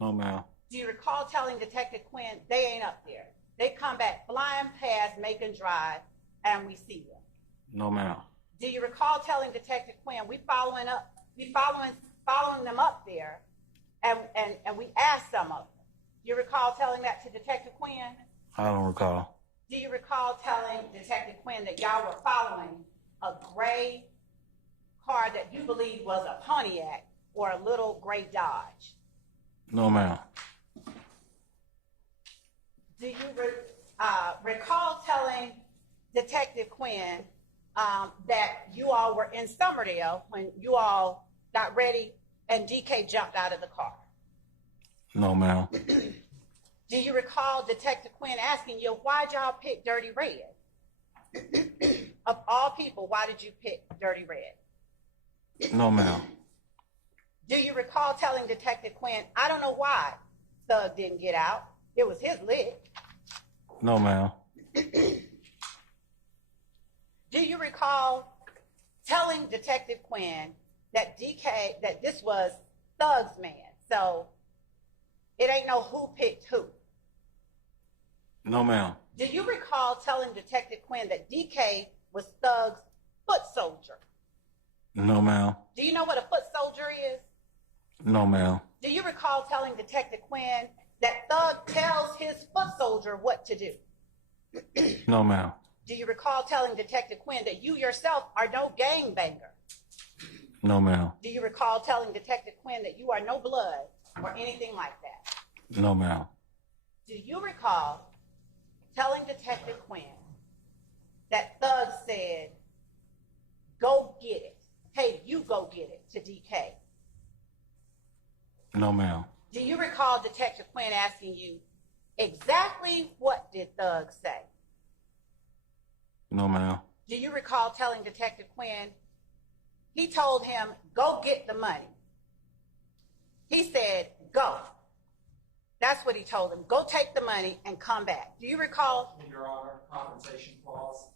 No, ma'am. Do you recall telling Detective Quinn, they ain't up there? They come back flying past Macon Drive and we see them. No, ma'am. Do you recall telling Detective Quinn, we following them up there and we asked some of them? Do you recall telling that to Detective Quinn? I don't recall. Do you recall telling Detective Quinn that y'all were following a gray car that you believe was a Pontiac or a little gray Dodge? No, ma'am. Do you recall telling Detective Quinn that you all were in Summerdale when you all got ready and DK jumped out of the car? No, ma'am. Do you recall Detective Quinn asking you, why'd y'all pick Dirty Red? Of all people, why did you pick Dirty Red? No, ma'am. Do you recall telling Detective Quinn, I don't know why Thug didn't get out. It was his lick. No, ma'am. Do you recall telling Detective Quinn that that this was Thug's man? So it ain't no who picked who. No, ma'am. Do you recall telling Detective Quinn that DK was Thug's foot No, ma'am. Do you know what a foot soldier is? No, ma'am. Do you recall telling Detective Quinn that Thug tells his foot soldier what to do? No, ma'am. Do you recall telling Detective Quinn that you yourself are no gangbanger? No, ma'am. Do you recall telling Detective Quinn that you are no blood or anything like that? No, ma'am. Do you recall telling Detective Quinn that Thug said, go get it? Hey, you go get it to DK. No, ma'am. Do you recall Detective Quinn asking you, exactly what did Thug say? No, ma'am. Do you recall telling Detective Quinn, he told him, go get the money. He said, go. That's what he told him. Go take the money and come back. Do you recall? In your honor, compensation clause.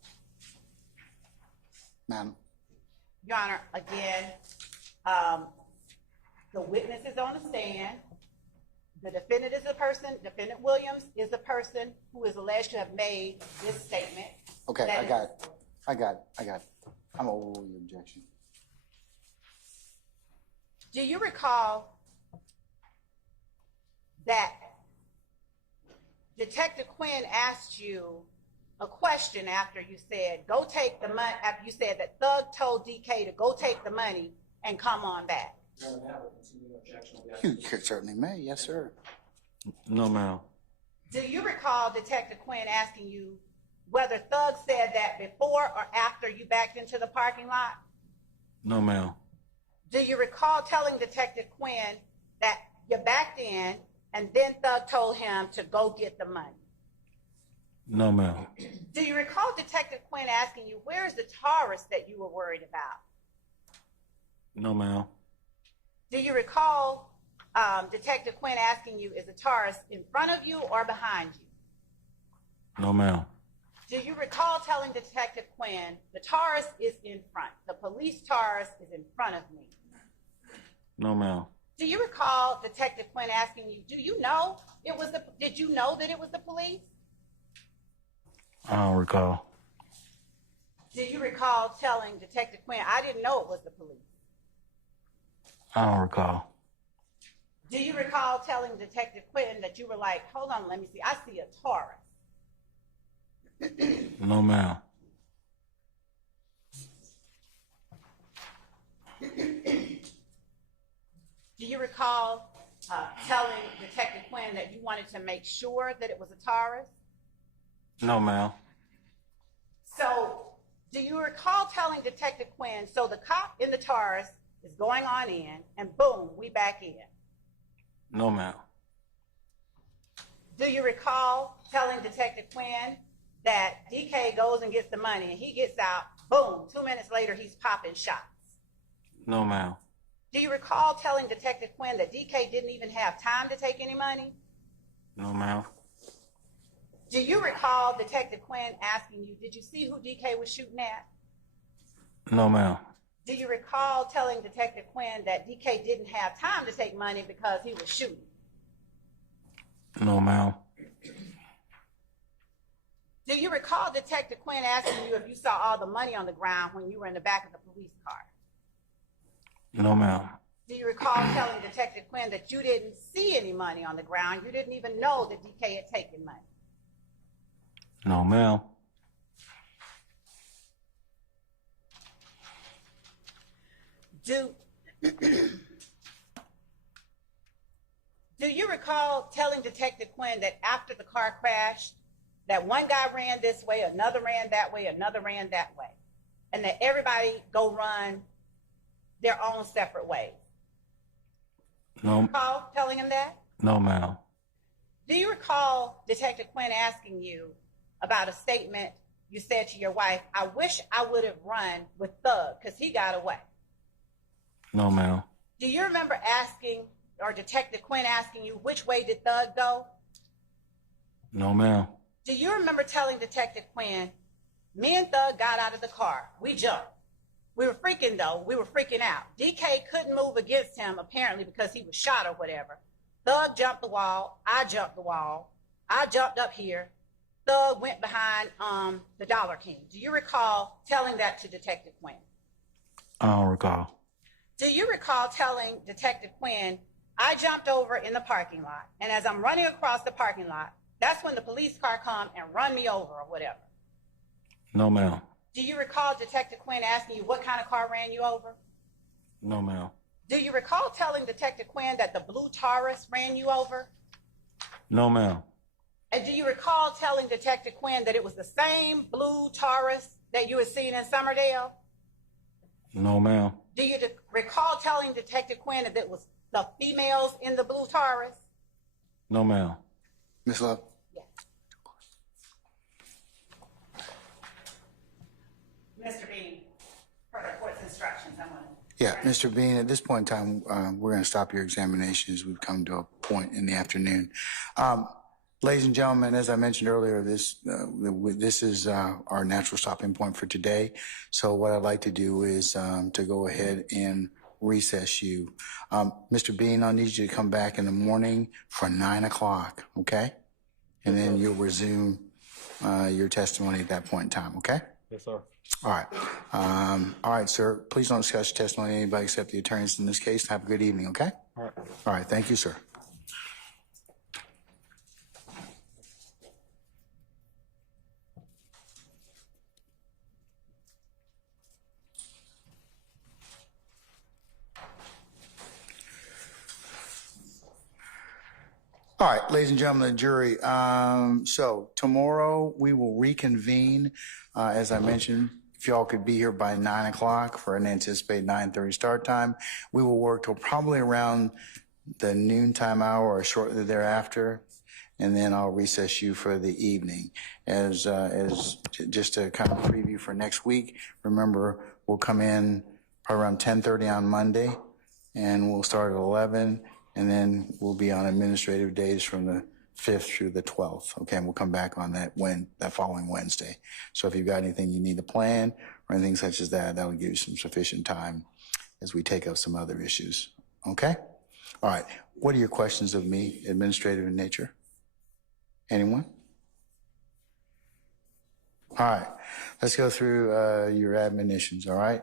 Ma'am. Your Honor, again, the witness is on the stand. The defendant is the person, Defendant Williams is the person who is alleged to have made this statement. Okay, That I is- got it. I'm gonna overrule your objection. Do you recall that Detective Quinn asked you a question after you said, go take the money, after you said that Thug told DK to go take the money and come on back? Your honor, have a continuing objection. You certainly may, yes, sir. No, ma'am. Do you recall Detective Quinn asking you whether Thug said that before or after you backed into the parking lot? No, ma'am. Do you recall telling Detective Quinn that you backed in and then Thug told him to go get the money? No, ma'am. Do you recall Detective Quinn asking you, where's the Taurus that you were worried about? No, ma'am. Do you recall Detective Quinn asking you, is the Taurus in front of you or behind you? No, ma'am. Do you recall telling Detective Quinn, the Taurus is in front, the police Taurus is in front of me? No, ma'am. Do you recall Detective Quinn asking you, did you know that it was the police? I don't recall. Do you recall telling Detective Quinn, I didn't know it was the police? I don't recall. Do you recall telling Detective Quinn that you were like, hold on, let me see, I see a Taurus? No, ma'am. Do you recall telling Detective Quinn that you wanted to make sure that it was a Taurus? No, ma'am. So, do you recall telling Detective Quinn, so the cop in the Taurus is going on in, and boom, we back in? No, ma'am. Do you recall telling Detective Quinn that DK goes and gets the money, and he gets out, boom, 2 minutes later, he's popping shots? No, ma'am. Do you recall telling Detective Quinn that DK didn't even have time to take any money? No, ma'am. Do you recall Detective Quinn asking you, did you see who DK was shooting at? No, ma'am. Do you recall telling Detective Quinn that DK didn't have time to take money because he was shooting? No, ma'am. Do you recall Detective Quinn asking you if you saw all the money on the ground when you were in the back of the police car? No, ma'am. Do you recall telling Detective Quinn that you didn't see any money on the ground? You didn't even know that DK had taken money? No, ma'am. Do you recall telling Detective Quinn that after the car crashed, that one guy ran this way, another ran that way, another ran that way, and that everybody go run their own separate ways? Do you No, recall telling him that? no, ma'am. Do you recall Detective Quinn asking you about a statement you said to your wife, I wish I would have run with Thug because he got away? No, ma'am. Do you remember asking, or Detective Quinn asking you, which way did Thug go? No, ma'am. Do you remember telling Detective Quinn, me and Thug got out of the car, we jumped. We were freaking out. DK couldn't move against him apparently because he was shot or whatever. Thug jumped the wall, I jumped the wall, I jumped up here, Thug went behind the Dollar King. Do you recall telling that to Detective Quinn? I don't recall. Do you recall telling Detective Quinn, I jumped over in the parking lot, and as I'm running across the parking lot, that's when the police car come and run me over or whatever? No, ma'am. Do you recall Detective Quinn asking you what kind of car ran you over? No, ma'am. Do you recall telling Detective Quinn that the blue Taurus ran you over? No, ma'am. And do you recall telling Detective Quinn that it was the same blue Taurus that you had seen in Summerdale? No, ma'am. Do you recall telling Detective Quinn that it was the females in the blue Taurus? No, ma'am. Ms. Love? Yes. Mr. Bean, for the court's instructions, I'm going to... Yeah, Mr. Bean, at this point in time, we're going to stop your examination as we've come to a point in the afternoon. Ladies and gentlemen, as I mentioned earlier, this is our natural stopping point for today. So what I'd like to do is to go ahead and recess you. Mr. Bean, I'll need you to come back in the morning for 9 o'clock, okay? And then you'll resume your testimony at that point in time, okay? Yes, sir. All right. All right, sir. Please don't discuss your testimony with anybody except the attorneys in this case. Have a good evening, okay? All right. All right. Thank you, sir. All right, ladies and gentlemen of the jury. So tomorrow we will reconvene. As I mentioned, if y'all could be here by 9 o'clock for an anticipated 9:30 start time, we will work till probably around the noontime hour or shortly thereafter, and then I'll recess you for the evening. As just to kind of preview for next week, remember we'll come in probably around 10:30 on Monday, and we'll start at 11. And then we'll be on administrative days from the 5th through the 12th. Okay, and we'll come back on that following Wednesday. So if you've got anything you need to plan or anything such as that, that'll give you some sufficient time as we take up some other issues. Okay? All right. What are your questions of me, administrative in nature? Anyone? All right. Let's go through your admonitions, all right?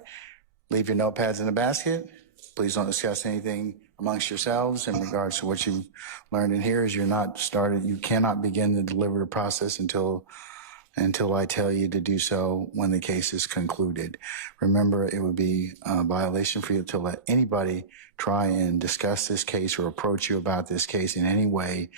Leave your notepads in the basket. Please don't discuss anything amongst yourselves in regards to what you've learned in here. As you're not started, you cannot begin the deliberative process until I tell you to do so when the case is concluded. Remember, it would be a violation for you to let anybody try and discuss this case or approach you about this case in any way.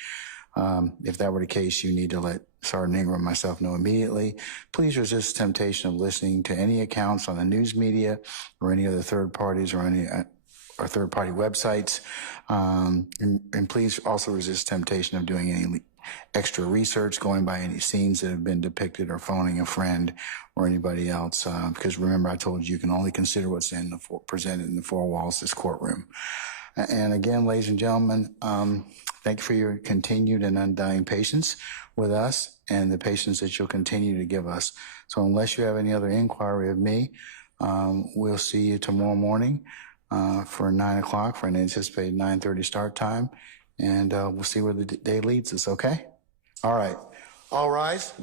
If that were the case, you need to let Sergeant Ingram and myself know immediately. Please resist the temptation of listening to any accounts on the news media or any other third parties or any or third-party websites. And please also resist temptation of doing any extra research, going by any scenes that have been depicted, or phoning a friend or anybody else. Because remember, I told you, you can only consider what's presented in the four walls of this courtroom. And again, ladies and gentlemen, thank you for your continued and undying patience with us and the patience that you'll continue to give us. So unless you have any other inquiry of me, we'll see you tomorrow morning for 9 o'clock for an anticipated 9:30 start time. And we'll see where the day leads us, okay? All right. All rise.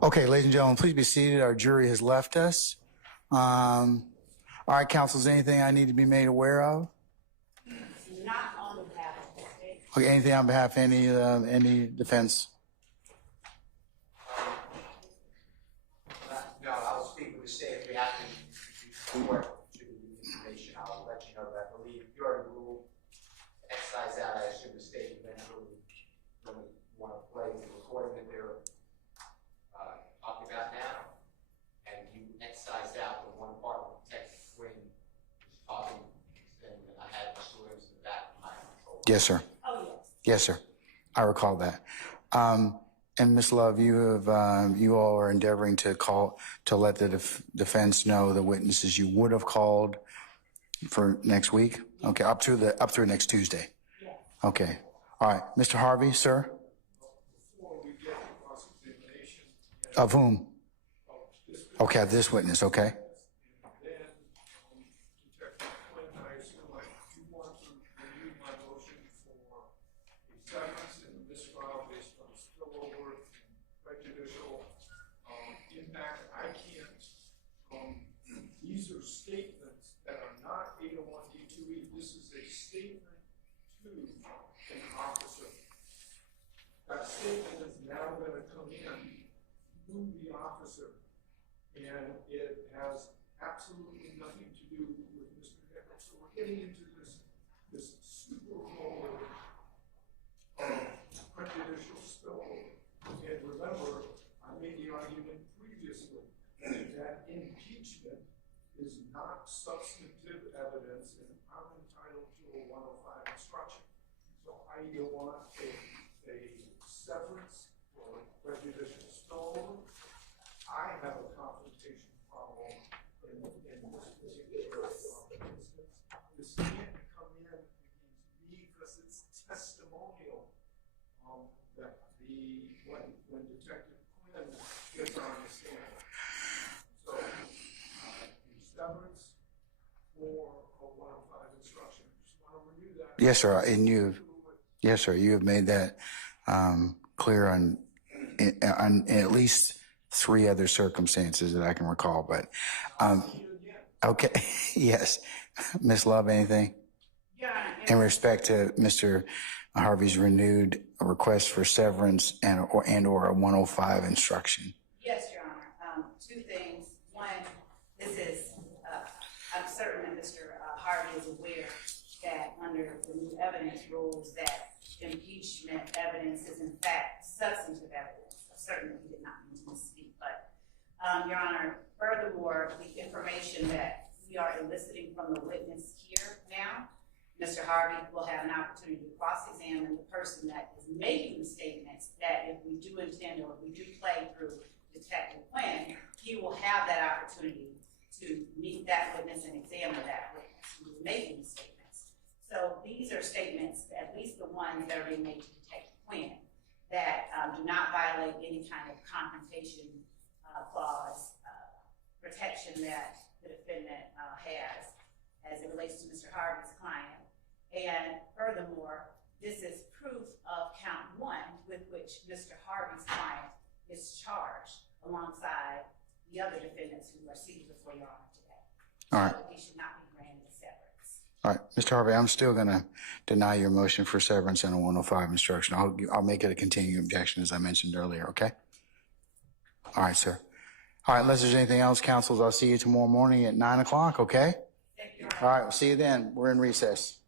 Okay, ladies and gentlemen, please be seated. Our jury has left us. All right, counsel, is there anything I need to be made aware of? Not on behalf of the state. Okay, anything on behalf of any defense? No, I'll speak with the state if we have to report to the information. I'll let you know that. I believe you already ruled to excise out. I assume the state eventually will want to play the recording that they're talking about now. And you excised out the one part of Detective Quinn was talking, saying that I had Mr. Williams in the back of my control. Yes, sir. Oh, yes. Yes, sir. I recall that. And Ms. Love, you all are endeavoring to let the defense know the witnesses you would have called For next week? Okay, up through next Tuesday? Okay. All right. Mr. Harvey, sir? Before we get to cross-examination. Of whom? This Okay, this witness, okay? then, Detective Quinn, I assume you want to renew my motion for a severance in the mistrial based on spillover and prejudicial impact. I can't, these are statements that are not 801D2E. This is a statement to an officer. That statement is now going to come in through the officer, and it has absolutely nothing to do with Mr. Nichols. So we're getting into this super roller of prejudicial spillover. And remember, I made the argument previously that impeachment is not substantive evidence, and I'm entitled to a 105 instruction. So I either want a severance or prejudicial spillover. I have a confrontation problem in this particular instance. This can't come in against me because it's testimonial that when Detective Quinn gets on the stand. So, severance or a 105 instruction. Just want to renew that. Yes, sir. Yes, sir. You have made that clear on at least 3 other circumstances that I can recall. But okay, yes, Ms. Love, anything in respect to Mr. Harvey's renewed request for severance and or a 105 instruction? Yes, Your Honor. 2 things. One, this is, I'm certain that Mr. Harvey is aware that under the new evidence rules that impeachment evidence is in fact substantive evidence. Certainly he did not mean to misspeak, but Your Honor, furthermore, the information that we are eliciting from the witness here now, Mr. Harvey will have an opportunity to cross-examine the person that is making the statements that if we do intend or if we do play through Detective Quinn, he will have that opportunity to meet that witness and examine that witness who is making the statements. So these are statements, at least the ones that are being made to Detective Quinn, that do not violate any kind of confrontation clause protection that the defendant has as it relates to Mr. Harvey's client. And furthermore, this is proof of count 1 with which Mr. Harvey's client is charged alongside the other defendants who are seated before Your Honor today. All right. So he should not be granted a severance. All right, Mr. Harvey, I'm still going to deny your motion for severance and a 105 instruction. I'll make it a continuing objection, as I mentioned earlier, okay? All right, sir. All right, unless there's anything else, counsels, I'll see you tomorrow morning at 9 o'clock, okay? Thank you, Your Honor. All right, we'll see you then. We're in recess.